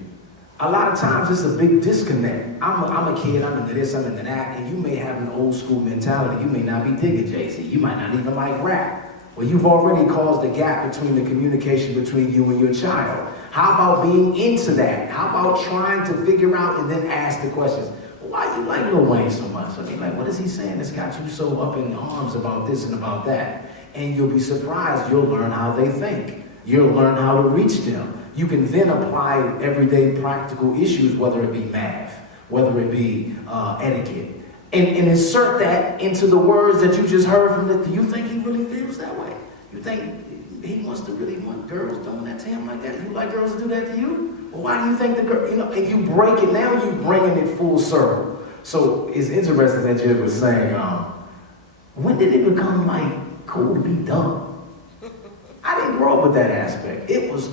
A lot of times it's a big disconnect. I'm a kid, I'm into this, I'm into that, and you may have an old school mentality. You may not be digging Jay-Z. You might not even like rap. Well, you've already caused a gap between the communication between you and your child. How about being into that? How about trying to figure out and then ask the questions? Well, why do you like Lil Wayne so much? I mean, like, what is he saying that's got you so up in arms about this and about that? And you'll be surprised. You'll learn how they think. You'll learn how to reach them. You can then apply everyday practical issues, whether it be math, whether it be etiquette, and insert that into the words that you just heard from do you think he really feels that way? You think he wants to really want girls doing that to him like that? You like girls to do that to you? Well, why do you think the girl, and you break it, now you're bringing it full circle. So it's interesting that you were saying, when did it become like cool to be dumb? I didn't grow up with that aspect. It was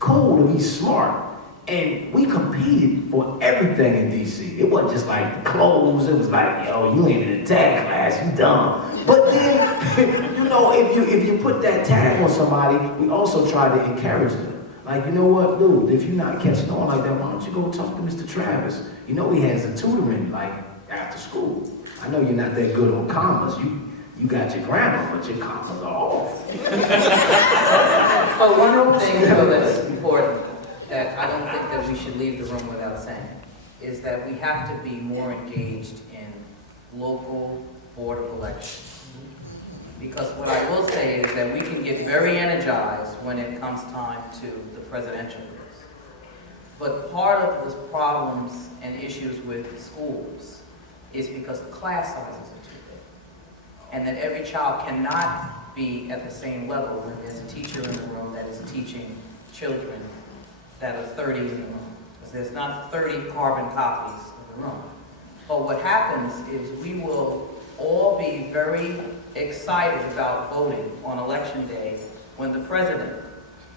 cool to be smart. And we competed for everything in DC. It wasn't just like clothes. It was like, yo, you ain't in a tag class, you dumb. But then, if you put that tag on somebody, we also try to encourage them. Like, you know what, dude, if you're not catching on like that, why don't you go talk to Mr. Travis? You know he has a tutoring, like, after school. I know you're not that good on commas. You got your grammar, but your commas are off. But one of the things, though, that's important, that I don't think that we should leave the room without saying, is that we have to be more engaged in local board of elections. Because what I will say is that we can get very energized when it comes time to the presidential race. But part of the problems and issues with schools is because the class sizes are too big. And that every child cannot be at the same level when there's a teacher in the room that is teaching children that are 30 in the room. Because there's not 30 carbon copies of the room. But what happens is we will all be very excited about voting on election day when the president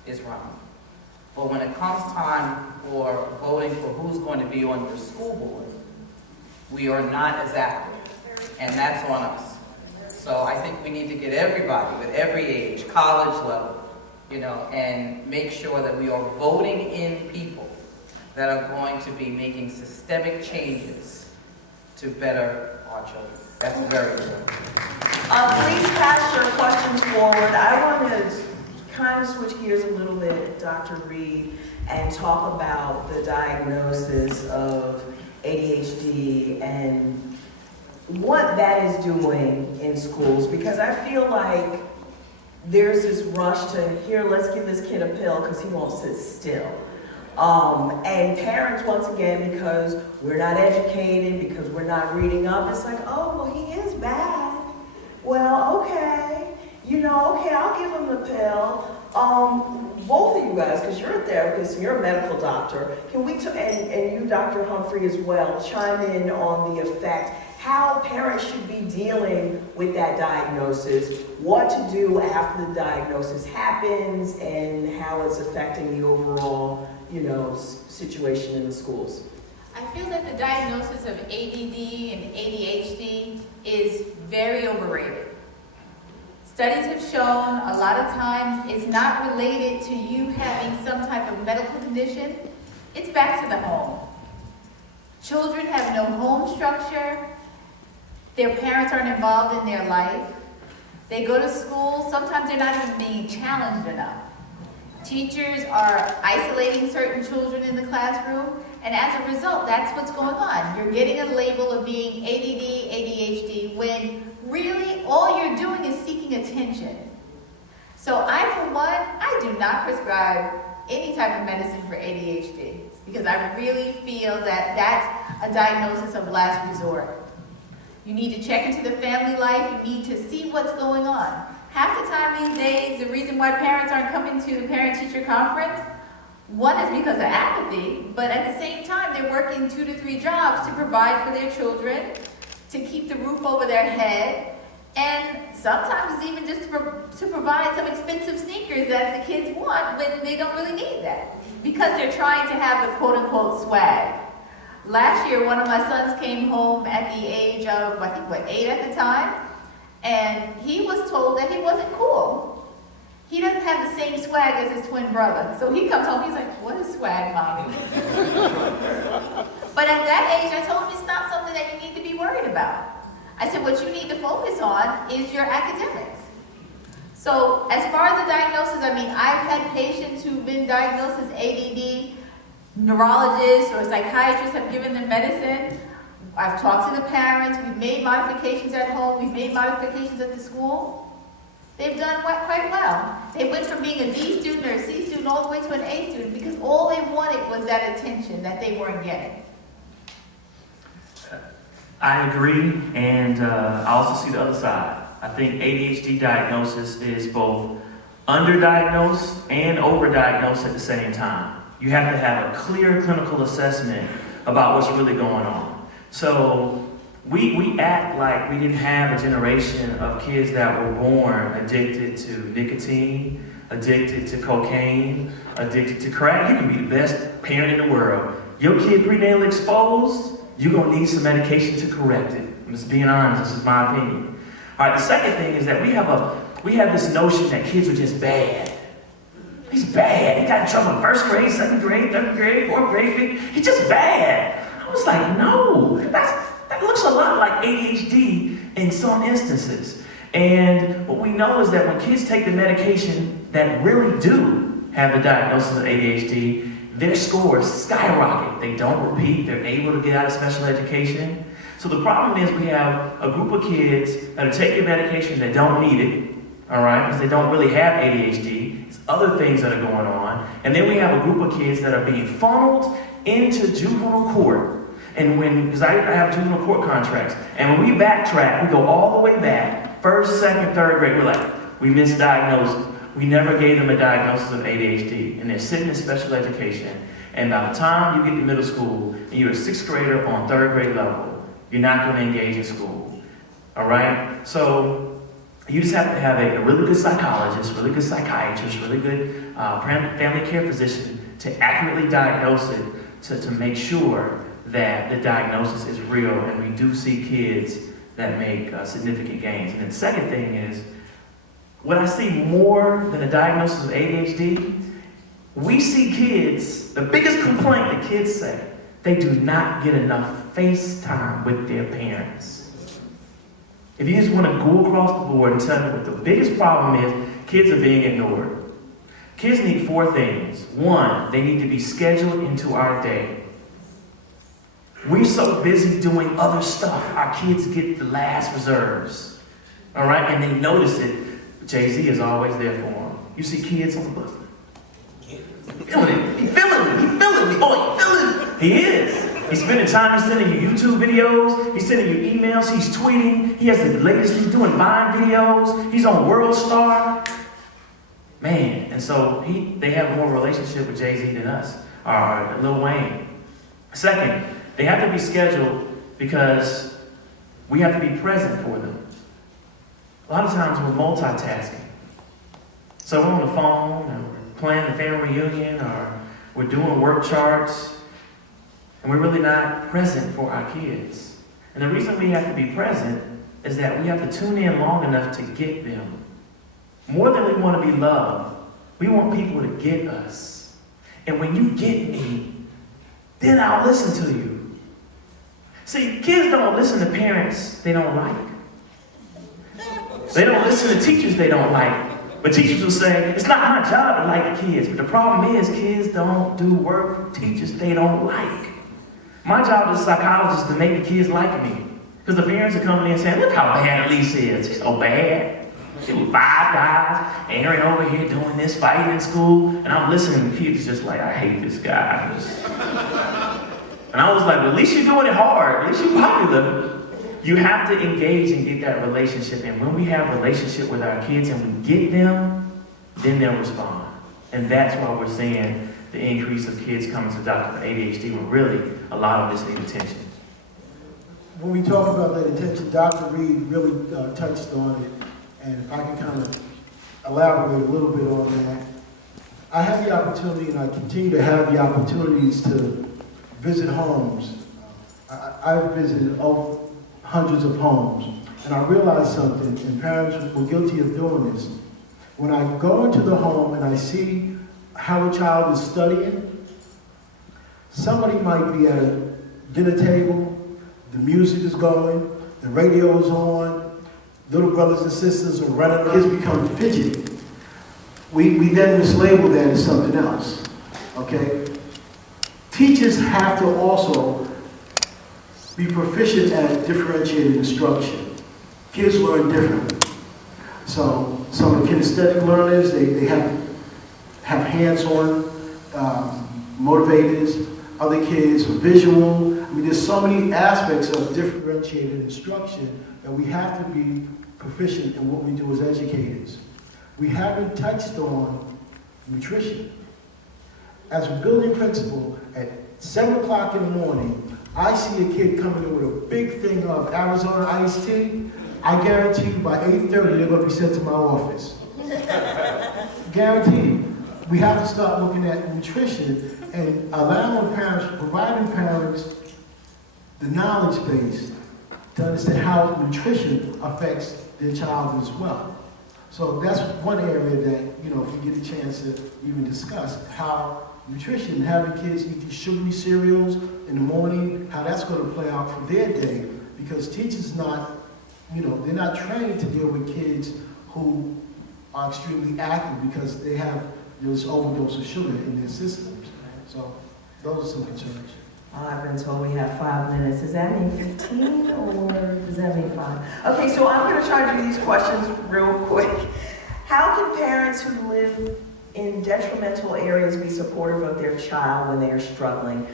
is running. But when it comes time for voting for who's going to be on your school board, we are not as active. And that's on us. So I think we need to get everybody with every age, college level, and make sure that we are voting in people that are going to be making systemic changes to better our children. That's very important. Please pass your questions forward. I want to kind of switch gears a little bit, Dr. Reed, and talk about the diagnosis of ADHD and what that is doing in schools, because I feel like there's this rush to, here, let's give this kid a pill because he won't sit still. And parents, once again, because we're not educated, because we're not reading up, it's like, oh, well, he is bad. Well, okay, okay, I'll give him the pill. Both of you guys, because you're a therapist and you're a medical doctor, can we, and you, Dr. Humphrey, as well, chime in on the effect, how parents should be dealing with that diagnosis, what to do after the diagnosis happens, and how it's affecting the overall, situation in the schools. I feel that the diagnosis of ADD and ADHD is very overrated. Studies have shown a lot of times it's not related to you having some type of medical condition. It's back to the home. Children have no home structure. Their parents aren't involved in their life. They go to school, sometimes they're not even being challenged enough. Teachers are isolating certain children in the classroom, and as a result, that's what's going on. You're getting a label of being ADD, ADHD, when really all you're doing is seeking attention. So I, for one, I do not prescribe any type of medicine for ADHD, because I really feel that that's a diagnosis of last resort. You need to check into the family life, you need to see what's going on. Half the time these days, the reason why parents aren't coming to the parent-teacher conference, one is because of apathy, but at the same time, they're working 2 to 3 jobs to provide for their children, to keep the roof over their head, and sometimes it's even just to provide some expensive sneakers that the kids want when they don't really need that, because they're trying to have the quote-unquote swag. Last year, one of my sons came home at the age of, 8 at the time, and he was told that he wasn't cool. He doesn't have the same swag as his twin brother. So he comes home, he's like, what is swag, Mommy? But at that age, I told him it's not something that you need to be worried about. I said, what you need to focus on is your academics. So as far as the diagnosis, I've had patients who've been diagnosed as ADD, neurologists or psychiatrists have given them medicine. I've talked to the parents, we've made modifications at home, we've made modifications at the school. They've done quite well. They went from being a D student or a C student all the way to an A student because all they wanted was that attention that they weren't getting. I agree, and I also see the other side. I think ADHD diagnosis is both underdiagnosed and overdiagnosed at the same time. You have to have a clear clinical assessment about what's really going on. So we act like we didn't have a generation of kids that were born addicted to nicotine, addicted to cocaine, addicted to crack. You can be the best parent in the world. Your kid prenatally exposed, you're gonna need some medication to correct it. I'm just being honest, this is my opinion. All right, the second thing is that we have this notion that kids are just bad. He's bad. He got in trouble in 1st grade, 2nd grade, 3rd grade, 4th grade. He's just bad. I was like, no, that looks a lot like ADHD in some instances. And what we know is that when kids take the medication that really do have the diagnosis of ADHD, their scores skyrocket. They don't repeat. They're able to get out of special education. So the problem is we have a group of kids that are taking medication that don't need it, all right, because they don't really have ADHD. It's other things that are going on. And then we have a group of kids that are being funneled into juvenile court. And because I have juvenile court contracts, and when we backtrack, we go all the way back, 1st, 2nd, 3rd grade, we're like, we misdiagnosed. We never gave them a diagnosis of ADHD, and they're sitting in special education. And by the time you get to middle school, and you're a 6th grader on 3rd grade level, you're not going to engage in school. All right? So you just have to have a really good psychologist, really good psychiatrist, really good family care physician to accurately diagnose it, to make sure that the diagnosis is real, and we do see kids that make significant gains. And then the second thing is, what I see more than a diagnosis of ADHD We see kids, the biggest complaint that kids say, they do not get enough face time with their parents. If you just want to go across the board and tell me what the biggest problem is, kids are being ignored. Kids need 4 things. 1, they need to be scheduled into our day. We're so busy doing other stuff, our kids get the last reserves. All right, and they notice it. Jay-Z is always there for them. You see kids on the bus. He's feeling it. He's feeling it. He's feeling it. Oh, he's feeling it. He is. He's spending time. He's sending you YouTube videos. He's sending you emails. He's tweeting. He has the latest. He's doing Vine videos. He's on World Star. Man, and so they have more relationship with Jay-Z than us, or Lil Wayne. Second, they have to be scheduled because we have to be present for them. A lot of times we're multitasking. So we're on the phone, and we're planning a family reunion, or we're doing work charts, and we're really not present for our kids. And the reason we have to be present is that we have to tune in long enough to get them. More than we want to be loved, we want people to get us. And when you get me, then I'll listen to you. See, kids don't listen to parents they don't like. They don't listen to teachers they don't like. But teachers will say, it's not my job to like the kids. But the problem is, kids don't do work for teachers they don't like. My job as a psychologist is to make the kids like me. Because the parents are coming in and saying, look how bad Lisa is. She's so bad. She was 5 guys, Aaron over here doing this, fighting in school. And I'm listening to the kids just like, I hate this guy. And I was like, well, at least you're doing it hard. At least you're popular. You have to engage and get that relationship. And when we have a relationship with our kids and we get them, then they'll respond. And that's why we're seeing the increase of kids coming to the doctor for ADHD, when really a lot of this needs attention. When we talk about that attention, Dr. Reed really touched on it. And if I can kind of elaborate a little bit on that, I have the opportunity, and I continue to have the opportunities to visit homes. I've visited hundreds of homes, and I realized something, and parents were guilty of doing this. When I go into the home and I see how a child is studying, somebody might be at a dinner table, the music is going, the radio is on, little brothers and sisters are running, kids become fidgety. We then mislabel that as something else, okay? Teachers have to also be proficient at differentiated instruction. Kids learn differently. So some of the kinesthetic learners, they have hands-on motivators. Other kids are visual. I mean, there's so many aspects of differentiated instruction that we have to be proficient in what we do as educators. We haven't touched on nutrition. As a building principal, at 7 o'clock in the morning, I see a kid coming in with a big thing of Arizona iced tea. I guarantee you by 8:30 they're going to be sent to my office. Guaranteed. We have to start looking at nutrition and allowing parents, providing parents the knowledge base to understand how nutrition affects their child as well. So that's one area that, if we get a chance to even discuss how nutrition, having kids eat these sugary cereals in the morning, how that's going to play out for their day, because teachers not, they're not trained to deal with kids who are extremely active because they have this overdose of sugar in their systems. So those are some concerns. I've been told we have 5 minutes. Does that mean 15 or does that mean 5? Okay, so I'm going to try to do these questions real quick. How can parents who live in detrimental areas be supportive of their child when they are struggling?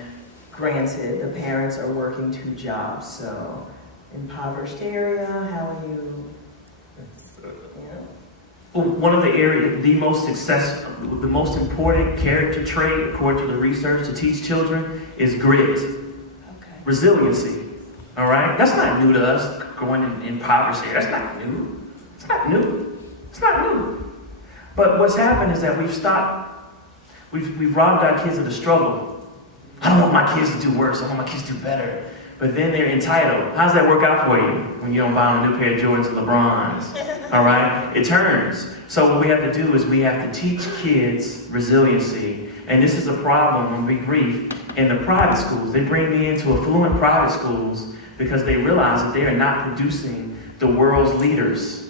Granted, the parents are working 2 jobs, so impoverished area, how are you? Well, one of the areas, the most important character trait, according to the research, to teach children is grit, resiliency. All right, that's not new to us. Going in impoverished area, that's not new. It's not new. It's not new. But what's happened is that we've robbed our kids of the struggle. I don't want my kids to do worse. I want my kids to do better. But then they're entitled. How does that work out for you when you don't buy them a new pair of Jordans or LeBrons? All right? It turns. So what we have to do is we have to teach kids resiliency. And this is a problem when we grief in the private schools. They bring me into affluent private schools because they realize that they are not producing the world's leaders.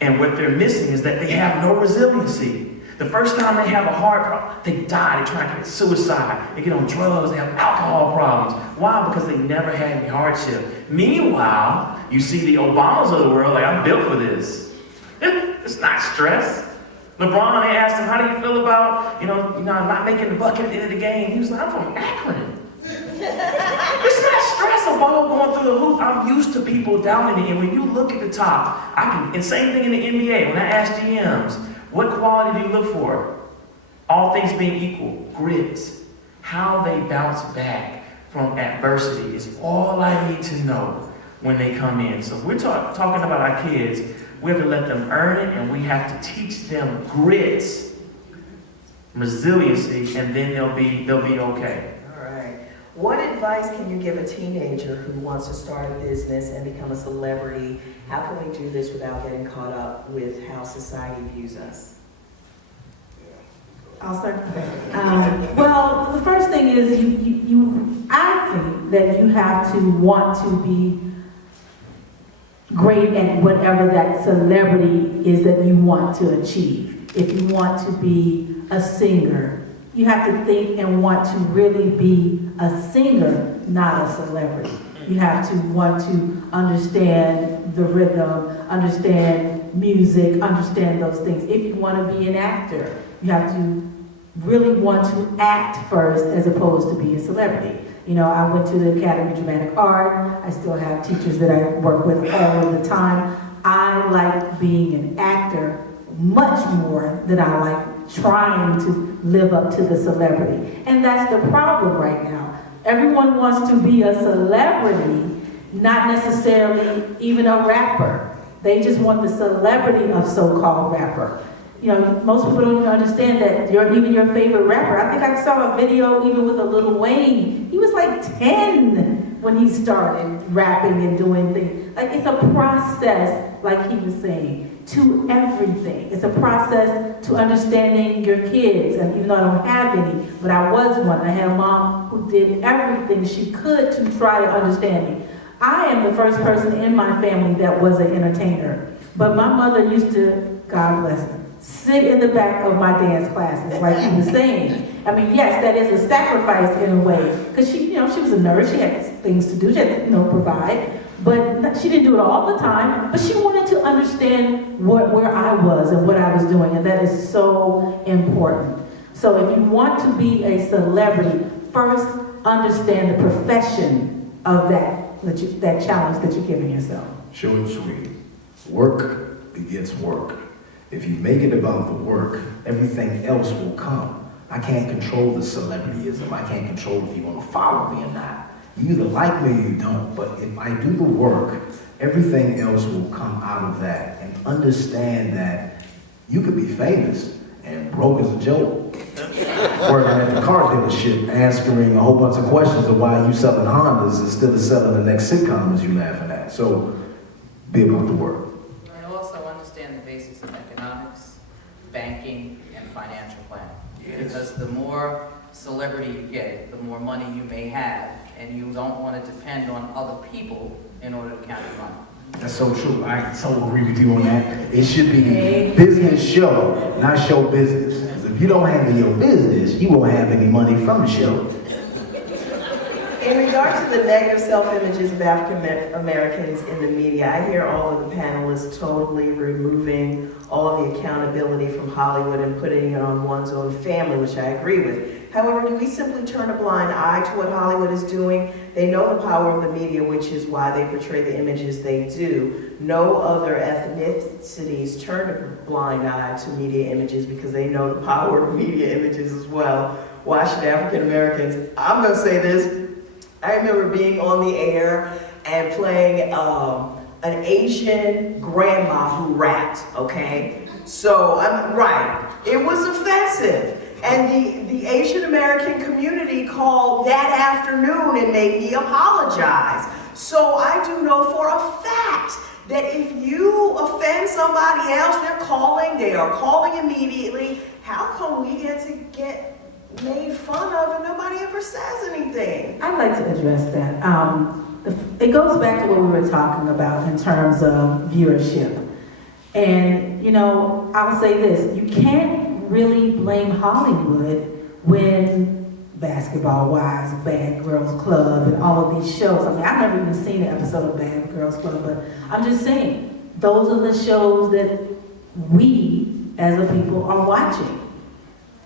And what they're missing is that they have no resiliency. The first time they have a heart problem, they die, they try to commit suicide, they get on drugs, they have alcohol problems. Why? Because they never had any hardship. Meanwhile, you see the Obamas of the world, like, I'm built for this. It's not stress. LeBron, they asked him, how do you feel about, not making the bucket at the end of the game? He was like, I'm from Akron. It's not stress, a ball going through the hoop. I'm used to people doubting it. And when you look at the top, and same thing in the NBA, when I ask GMs, what quality do you look for? All things being equal, grit. How they bounce back from adversity is all I need to know when they come in. So if we're talking about our kids, we have to let them earn it, and we have to teach them grit, resiliency, and then they'll be okay. All right. What advice can you give a teenager who wants to start a business and become a celebrity? How can we do this without getting caught up with how society views us? I'll start. Well, the first thing is I think that you have to want to be great at whatever that celebrity is that you want to achieve. If you want to be a singer, you have to think and want to really be a singer, not a celebrity. You have to want to understand the rhythm, understand music, understand those things. If you want to be an actor, you have to really want to act first as opposed to be a celebrity. I went to the Academy of Dramatic Art. I still have teachers that I work with all of the time. I like being an actor much more than I like trying to live up to the celebrity. And that's the problem right now. Everyone wants to be a celebrity, not necessarily even a rapper. They just want the celebrity of so-called rapper. Most people don't even understand that even your favorite rapper. I think I saw a video even with a Lil Wayne. He was like 10 when he started rapping and doing things. Like, it's a process, like he was saying, to everything. It's a process to understanding your kids. And even though I don't have any, but I was one. I had a mom who did everything she could to try to understand me. I am the first person in my family that was an entertainer. But my mother used to, God bless her, sit in the back of my dance classes, like he was saying. I mean, yes, that is a sacrifice in a way, because she was a nurse, she had things to do, she had to, provide, but she didn't do it all the time, but she wanted to understand where I was and what I was doing, and that is so important. So if you want to be a celebrity, first understand the profession of that challenge that you're giving yourself. Short and sweet. Work begets work. If you make it about the work, everything else will come. I can't control the celebrityism. I can't control if you're going to follow me or not. You either like me or you don't. But if I do the work, everything else will come out of that. And understand that you could be famous and broke as a joke. Working at the car dealership, answering a whole bunch of questions of why you selling Hondas instead of selling the next sitcom as you laughing at. So be about the work. Banking and financial planning. Yes. Because the more celebrity you get, the more money you may have, and you don't want to depend on other people in order to count your money. That's so true. I so agree with you on that. It should be business show, not show business. Because if you don't handle your business, you won't have any money from the show. In regard to the negative self-images of African Americans in the media, I hear all of the panelists totally removing all of the accountability from Hollywood and putting it on one's own family, which I agree with. However, do we simply turn a blind eye to what Hollywood is doing? They know the power of the media, which is why they portray the images they do. No other ethnicities turn a blind eye to media images because they know the power of media images as well. Why should African Americans? I'm going to say this. I remember being on the air and playing an Asian grandma who rapped, okay? So, I'm right. It was offensive. And the Asian American community called that afternoon and made me apologize. So I do know for a fact that if you offend somebody else, they are calling immediately. How come we get to get made fun of and nobody ever says anything? I'd like to address that. It goes back to what we were talking about in terms of viewership. And, you know, I'll say this, you can't really blame Hollywood when Basketball Wives, Bad Girls Club, and all of these shows. I mean, I've never even seen an episode of Bad Girls Club, but I'm just saying, those are the shows that we, as a people, are watching.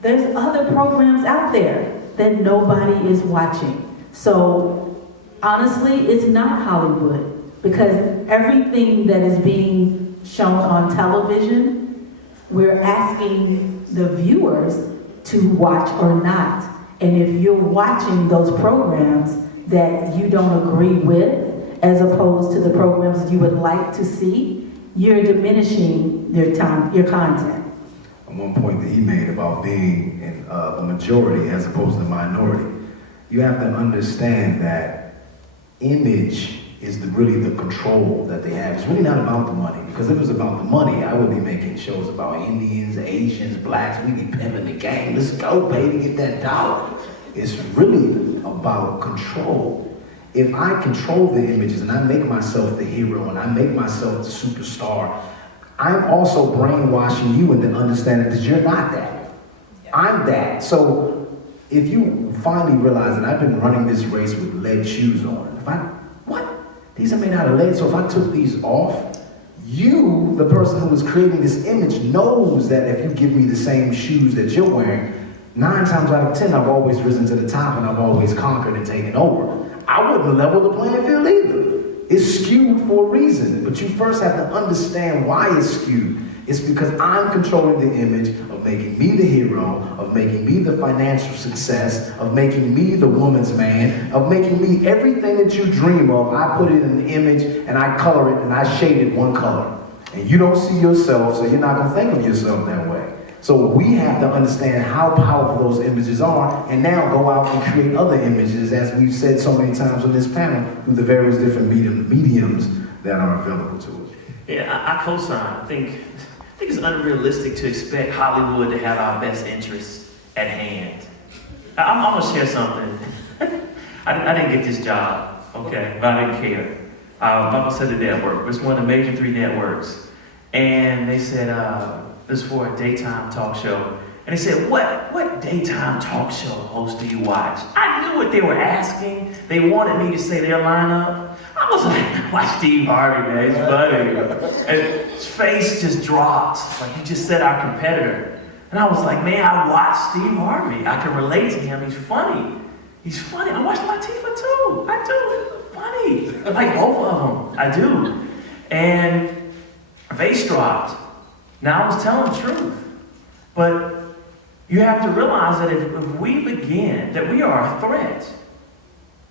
There's other programs out there that nobody is watching. So, honestly, it's not Hollywood, because everything that is being shown on television, we're asking the viewers to watch or not. And if you're watching those programs that you don't agree with, as opposed to the programs you would like to see, you're diminishing your content. One point that he made about being in the majority as opposed to the minority, you have to understand that image is really the control that they have. It's really not about the money, because if it was about the money, I would be making shows about Indians, Asians, blacks. We'd be pimping the game. Let's go, baby, get that dollar. It's really about control. If I control the images and I make myself the hero and I make myself the superstar, I'm also brainwashing you into understanding that you're not that. I'm that. So if you finally realize that I've been running this race with lead shoes on, what? These are made out of lead, so if I took these off, you, the person who was creating this image, knows that if you give me the same shoes that you're wearing, 9 times out of 10, I've always risen to the top and I've always conquered and taken over. I wouldn't level the playing field either. It's skewed for a reason, but you first have to understand why it's skewed. It's because I'm controlling the image of making me the hero, of making me the financial success, of making me the woman's man, of making me everything that you dream of. I put it in an image and I color it and I shade it one color. And you don't see yourself, so you're not gonna think of yourself that way. So we have to understand how powerful those images are and now go out and create other images, as we've said so many times on this panel, through the various different mediums that are available to us. Yeah, I co-sign. I think it's unrealistic to expect Hollywood to have our best interests at hand. I'm gonna share something. I didn't get this job, okay, but I didn't care. My boss said the network. It's one of the major 3 networks. And they said, this is for a daytime talk show. And they said, what daytime talk show host do you watch? I knew what they were asking. They wanted me to say their lineup. I was like, watch Steve Harvey, man, he's funny. And his face just dropped, like he just said our competitor. And I was like, man, I watch Steve Harvey. I can relate to him, he's funny. He's funny. I watch Latifah too, I do, it's funny. I like both of them, I do. And face dropped. Now I was telling the truth. But you have to realize that if we begin, that we are a threat.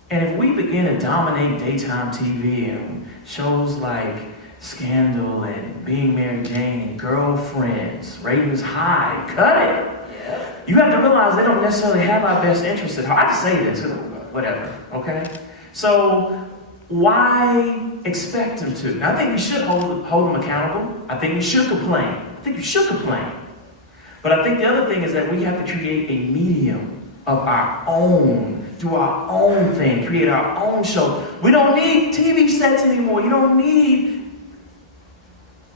And if we begin to dominate daytime TV and shows like Scandal and Being Mary Jane and Girlfriends, ratings high, cut it. Yeah. You have to realize they don't necessarily have our best interests at heart. I just say this, whatever, okay? So why expect them to? Now, I think we should hold them accountable. I think we should complain. I think we should complain. But I think the other thing is that we have to create a medium of our own, do our own thing, create our own show. We don't need TV sets anymore. You don't need,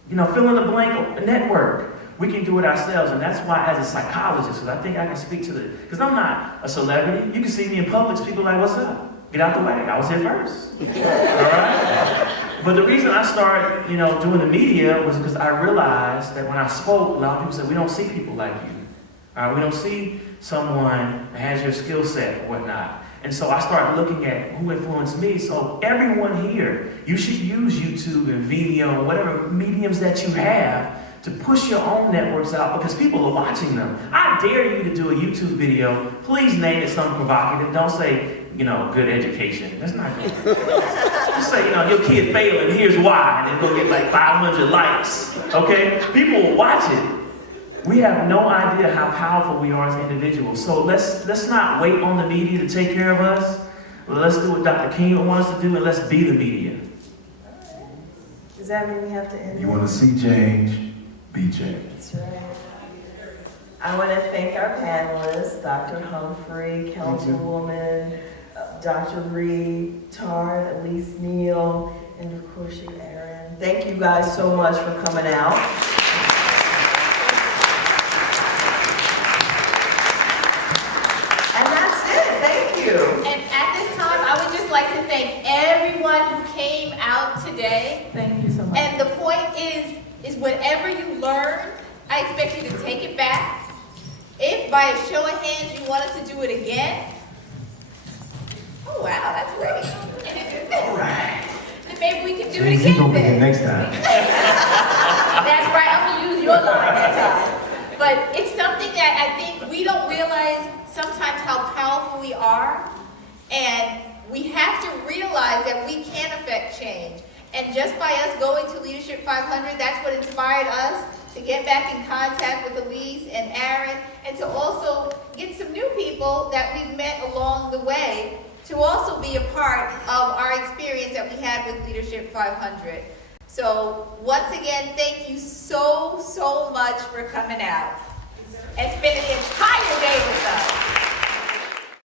fill in the blank network. We can do it ourselves, and that's why, as a psychologist, because I think I can speak to because I'm not a celebrity. You can see me in Publix, people are like, what's up? Get out the way. I was here first. All right? But the reason I started, doing the media was because I realized that when I spoke, a lot of people said, we don't see people like you. We don't see someone that has your skill set or whatnot. And so I started looking at who influenced me. So everyone here, you should use YouTube and Vimeo, whatever mediums that you have, to push your own networks out because people are watching them. I dare you to do a YouTube video. Please name it something provocative. Don't say, good education. That's not good. Just say, your kid failed and here's why, and then go get like 500 likes. Okay? People will watch it. We have no idea how powerful we are as individuals. So let's not wait on the media to take care of us. Let's do what Dr. King wants us to do, and let's be the media. Does that mean we have to end? You want to see change, be change. That's right. I want to thank our panelists, Dr. Humphrey, Councilwoman, Dr. Reed, Tard, Elise Neal, and of course you, Erin. Thank you guys so much for coming out. And that's it, thank you. And at this time, I would just like to thank everyone who came out today. Thank you so much. And the point is whatever you learned, I expect you to take it back. If by a show of hands you wanted to do it again, oh wow, that's great. All right. Then maybe we can do it Jay-Z again gonna be here then. next time. That's right, I'm gonna use your line that time. But it's something that I think we don't realize sometimes how powerful we are, and we have to realize that we can affect change. And just by us going to Leadership 500, that's what inspired us to get back in contact with Elise and Aaron, and to also get some new people that we've met along the way to also be a part of our experience that we had with Leadership 500. So once again, thank you so much for coming out. It's been an